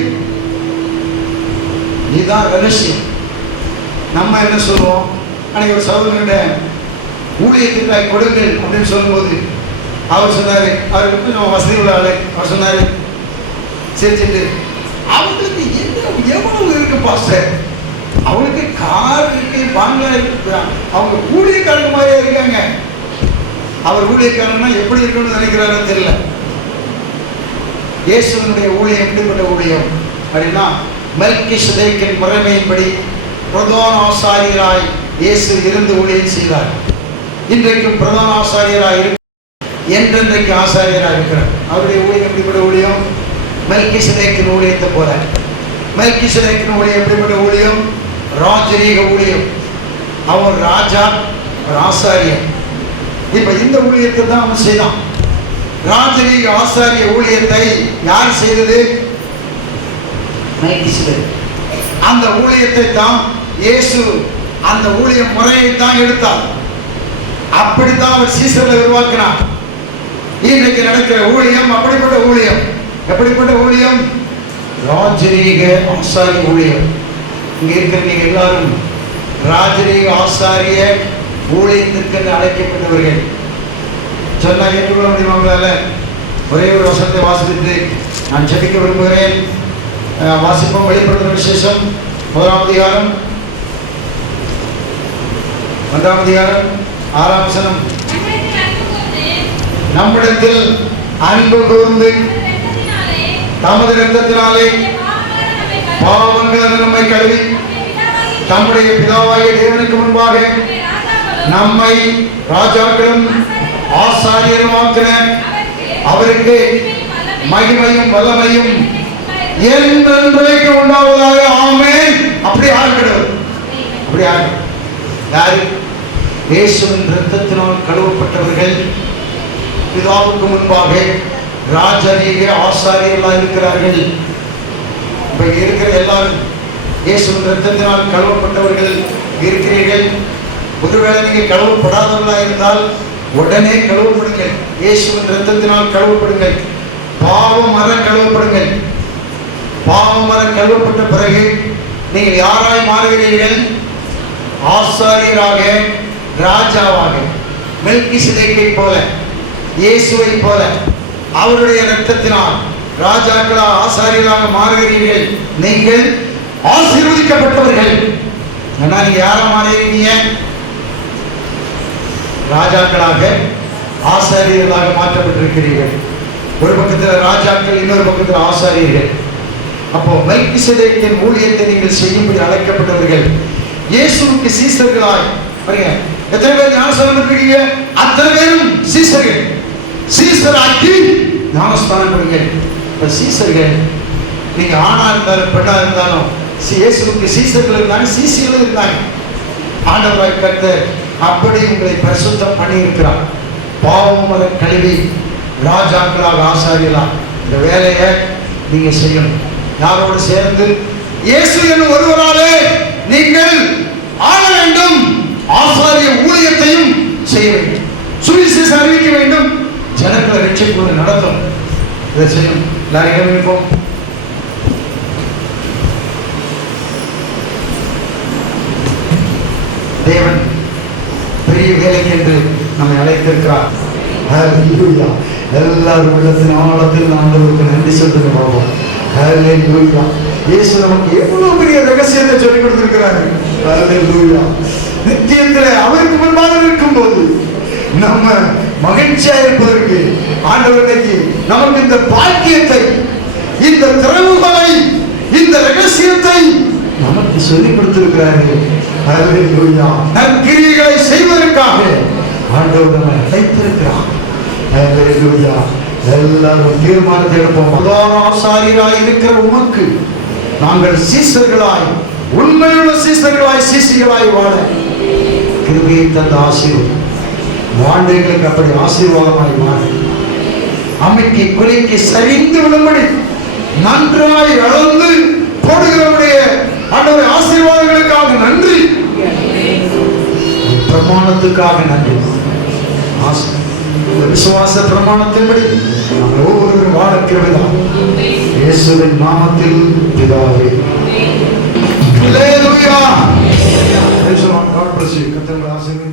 இதுதான் ரகசியம். நம்ம என்ன சொல்லுவோம்? அன்னைக்கு ஒரு சகோதரர்கிட்ட ஊழியத்திற்காக கொடுங்கள் அப்படின்னு சொல்லும்போது அவர் சொன்னாரு, அவருக்கு நம்ம வசதி உள்ள ஆளு, அவர் சொன்னாரு சிரிச்சுட்டு, அவங்களுக்கு எவ்வளவு இருக்கு பாஸ்டர், அவங்களுக்கு கார் இருக்கு, பாங்களா இருக்கு, அவங்க ஊழியக்காரங்க மாதிரியா இருக்காங்க. அவர் ஊழியக்காரன்னா எப்படி இருக்கணும்னு நினைக்கிறாரோ தெரியல. இயேசுவனுடைய ஊழியம் எப்படிப்பட்ட ஊழியம் அப்படின்னா, மெல்கிசேதேக்கின் முறைமையின்படி பிரதான ஆசாரியராய் இயேசு இருந்து ஊழியம் செய்தார். இன்றைக்கும் பிரதான ஆசாரியராய் இருக்கு, என்றென்றைக்கு ஆசாரியராக இருக்கிறார். அவருடைய ஊழியம் எப்படிப்பட்ட ஊழியம்? மெல்கிசேதேக்கின் ஊழியத்தை போல. மெல்கிசேதேக்கின் ஊழியம் எப்படிப்பட்ட ஊழியம்? ராஜரீக ஊழியம். அவர் ராஜா, ஒரு ஆசாரியர். இப்ப இந்த ஊழியத்தை தான் அவன் செய்தான். ராஜரீக ஆசாரிய ஊழியத்தை யார் செய்தது? மெல்கிசேதேக். அந்த ஊழியத்தை தான் இயேசு, அந்த ஊழிய முறையை தான் எடுத்தார். அப்படித்தான் அவர் சீசர்களை உருவாக்கினார். இன்றைக்கு நடக்கிற ஊழியம் அப்படிப்பட்ட ஊழியம். எப்படிப்பட்ட ஊழியம்? ராஜரீக ஆசாரிய ஊழியம். இங்க இருக்கிற நீங்க எல்லாரும் ராஜரீக ஆசாரிய ஊழியத்திற்கு அழைக்கப்பட்டவர்கள். சொன்னா ஏற்றுக்கொள்ள முடியுமாங்களால? ஒரே ஒரு வசனத்தை வாசித்து நான் ஜெபிக்க விரும்புகிறேன். வாசிப்போம். வெளிப்படுத்தும் விசேஷம் 1ஆம் அதிகாரம் 1ஆம் அதிகாரம் 6ஆம் வசனம். நம்மிடத்தில் அன்பு கூர்ந்து தமது இரத்தத்தினாலே பாவங்கள் நம்மை கழுவி தம்முடைய பிதாவாகிய தேவனுக்கு முன்பாக நம்மை ராஜாக்களும் ஆசாரியருமாக்கின அவருக்கு மகிமையும் வல்லமையும் என்றென்றைக்கு உண்டாவதாக. ஆமென். அப்படி ஆகிறது. அப்படி ஆகிறது. யாரு? இயேசுவின் இரத்தத்தினால் கழுவப்பட்டவர்கள் பிதாவுக்கு முன்பாக ராஜரீக ஆசாரியர்களாக இருக்கிறார்கள். இப்ப இருக்கிற எல்லாரும் இயேசுவின் இரத்தத்தினால் கழுவப்பட்டவர்கள் இருக்கிறீர்கள். ஒருவேளை நீங்கள் கழுவப்படாதவர்களாக இருந்தால் உடனே கழுவப்படுங்கள். இயேசுவின் இரத்தத்தினால் கழுவப்படுங்கள். பாவம் மர கழுவப்படுங்கள். பாவம் மர கழுவப்பட்ட பிறகு நீங்கள் யாராய் மாறுகிறீர்கள்? ஆசாரியராக, ராஜாவாக, மெல்கிசேதேக்கை போல, இயேசுவை போல அவருடைய இரத்தத்தினால் ராஜாக்களா ஆசாரியராக மாறுகிறீர்கள். நீங்கள் ஆசீர்வதிக்கப்பட்டவர்கள். ஏன்னா நீங்க யாரா மாறுகிறீங்க? ராஜாக்களாக, ஆசாரியர்களாக மாற்றப்பட்டிருக்கிறீர்கள். ஒரு பக்கத்தில் ராஜாக்கள், இன்னொரு பக்கத்தில் ஆசாரியர்கள். அப்போ மெல்கிசேதேக்கின் ஊழியத்தை நீங்கள் செய்யும்படி அழைக்கப்பட்டவர்கள். இயேசுவுக்கு சீசர்களாய் பாருங்க. எத்தனை பேர் ஞானஸ்தானம் இருக்கீங்க? அத்தனை பேரும் சீசர்கள். சீசராக்கி ஞானஸ்தானம் கொடுங்க. இப்ப சீசர்கள் நீங்க ஆணா இருந்தாலும் பெண்ணா இருந்தாலும் இயேசுவுக்கு சீசர்கள் இருந்தாங்க, சீசியர்கள் இருந்தாங்க. ஆண்டவராய் கர்த்தர் அப்படி உங்களை பரிசுத்தம் பண்ணி இருக்கிறார். பாவம் வர கழுவி ராஜாக்களாக, ஆசாரியலா இந்த வேலையை நீங்க செய்யணும். யாரோடு சேர்ந்து? இயேசு என்னும் ஒருவராலே நீங்கள் ஆள வேண்டும். ஆசாரிய ஊழியத்தையும் செய்ய வேண்டும். சுவிசேஷம் அறிவிக்க வேண்டும். ஜனங்களை ரட்சிப்பு நடத்தும். இதை செய்யும். எல்லாரும் கவனிப்போம். தேவன் பெரிய வேலைக்கு என்று நம்மை அழைத்திருக்கிறார். எல்லாரும் உள்ளத்தின் ஆழத்தில் ஆண்டவருக்கு நன்றி சொல்லுங்க பாபா. இயேசு நமக்கு எவ்வளவு பெரிய ரகசியத்தை சொல்லிக் கொடுத்திருக்கிறாரு. நித்தியத்தில் அவருக்கு முன்பாக இருக்கும் போது நம்ம மகிழ்ச்சியா இருப்பதற்கு ஆண்டவர் நமக்கு இந்த பாக்கியத்தை, இந்த திறவுகளை, இந்த ரகசியத்தை நமக்கு சொல்லிக் கொடுத்திருக்கிறாரு. நற்கிரியைகளை செய்வதற்காக ஆண்டவர் நம்மை அழைத்திருக்கிறார். எல்லாரும் தீர்மானத்தை எடுப்போம். ஆசாரியராய் இருக்கிற உமக்கு நாங்கள் சீசர்களாய், உண்மையுள்ள சீசர்களாய், சீசிகளாய் வாழ கிருபையை தந்த ஆசீர்வாதம் வாழ்ந்தவர்களுக்கு அப்படி ஆசீர்வாதமாய் வாழ, அமைக்கு குலைக்கு சரிந்து விடும்படி நன்றாய் அளந்து போடுகிறவருடைய ஆண்டவருடைய ஆசீர்வாதங்களுக்காக நன்றி, பிரமாணத்துக்காக நன்றி. விசுவாச பிரமாணத்தின்படி நாங்கள் ஒவ்வொருவரும் வாழ கிருபைதான். இயேசுவின் நாமத்தில் பிதாவே. Hallelujah. God bless you.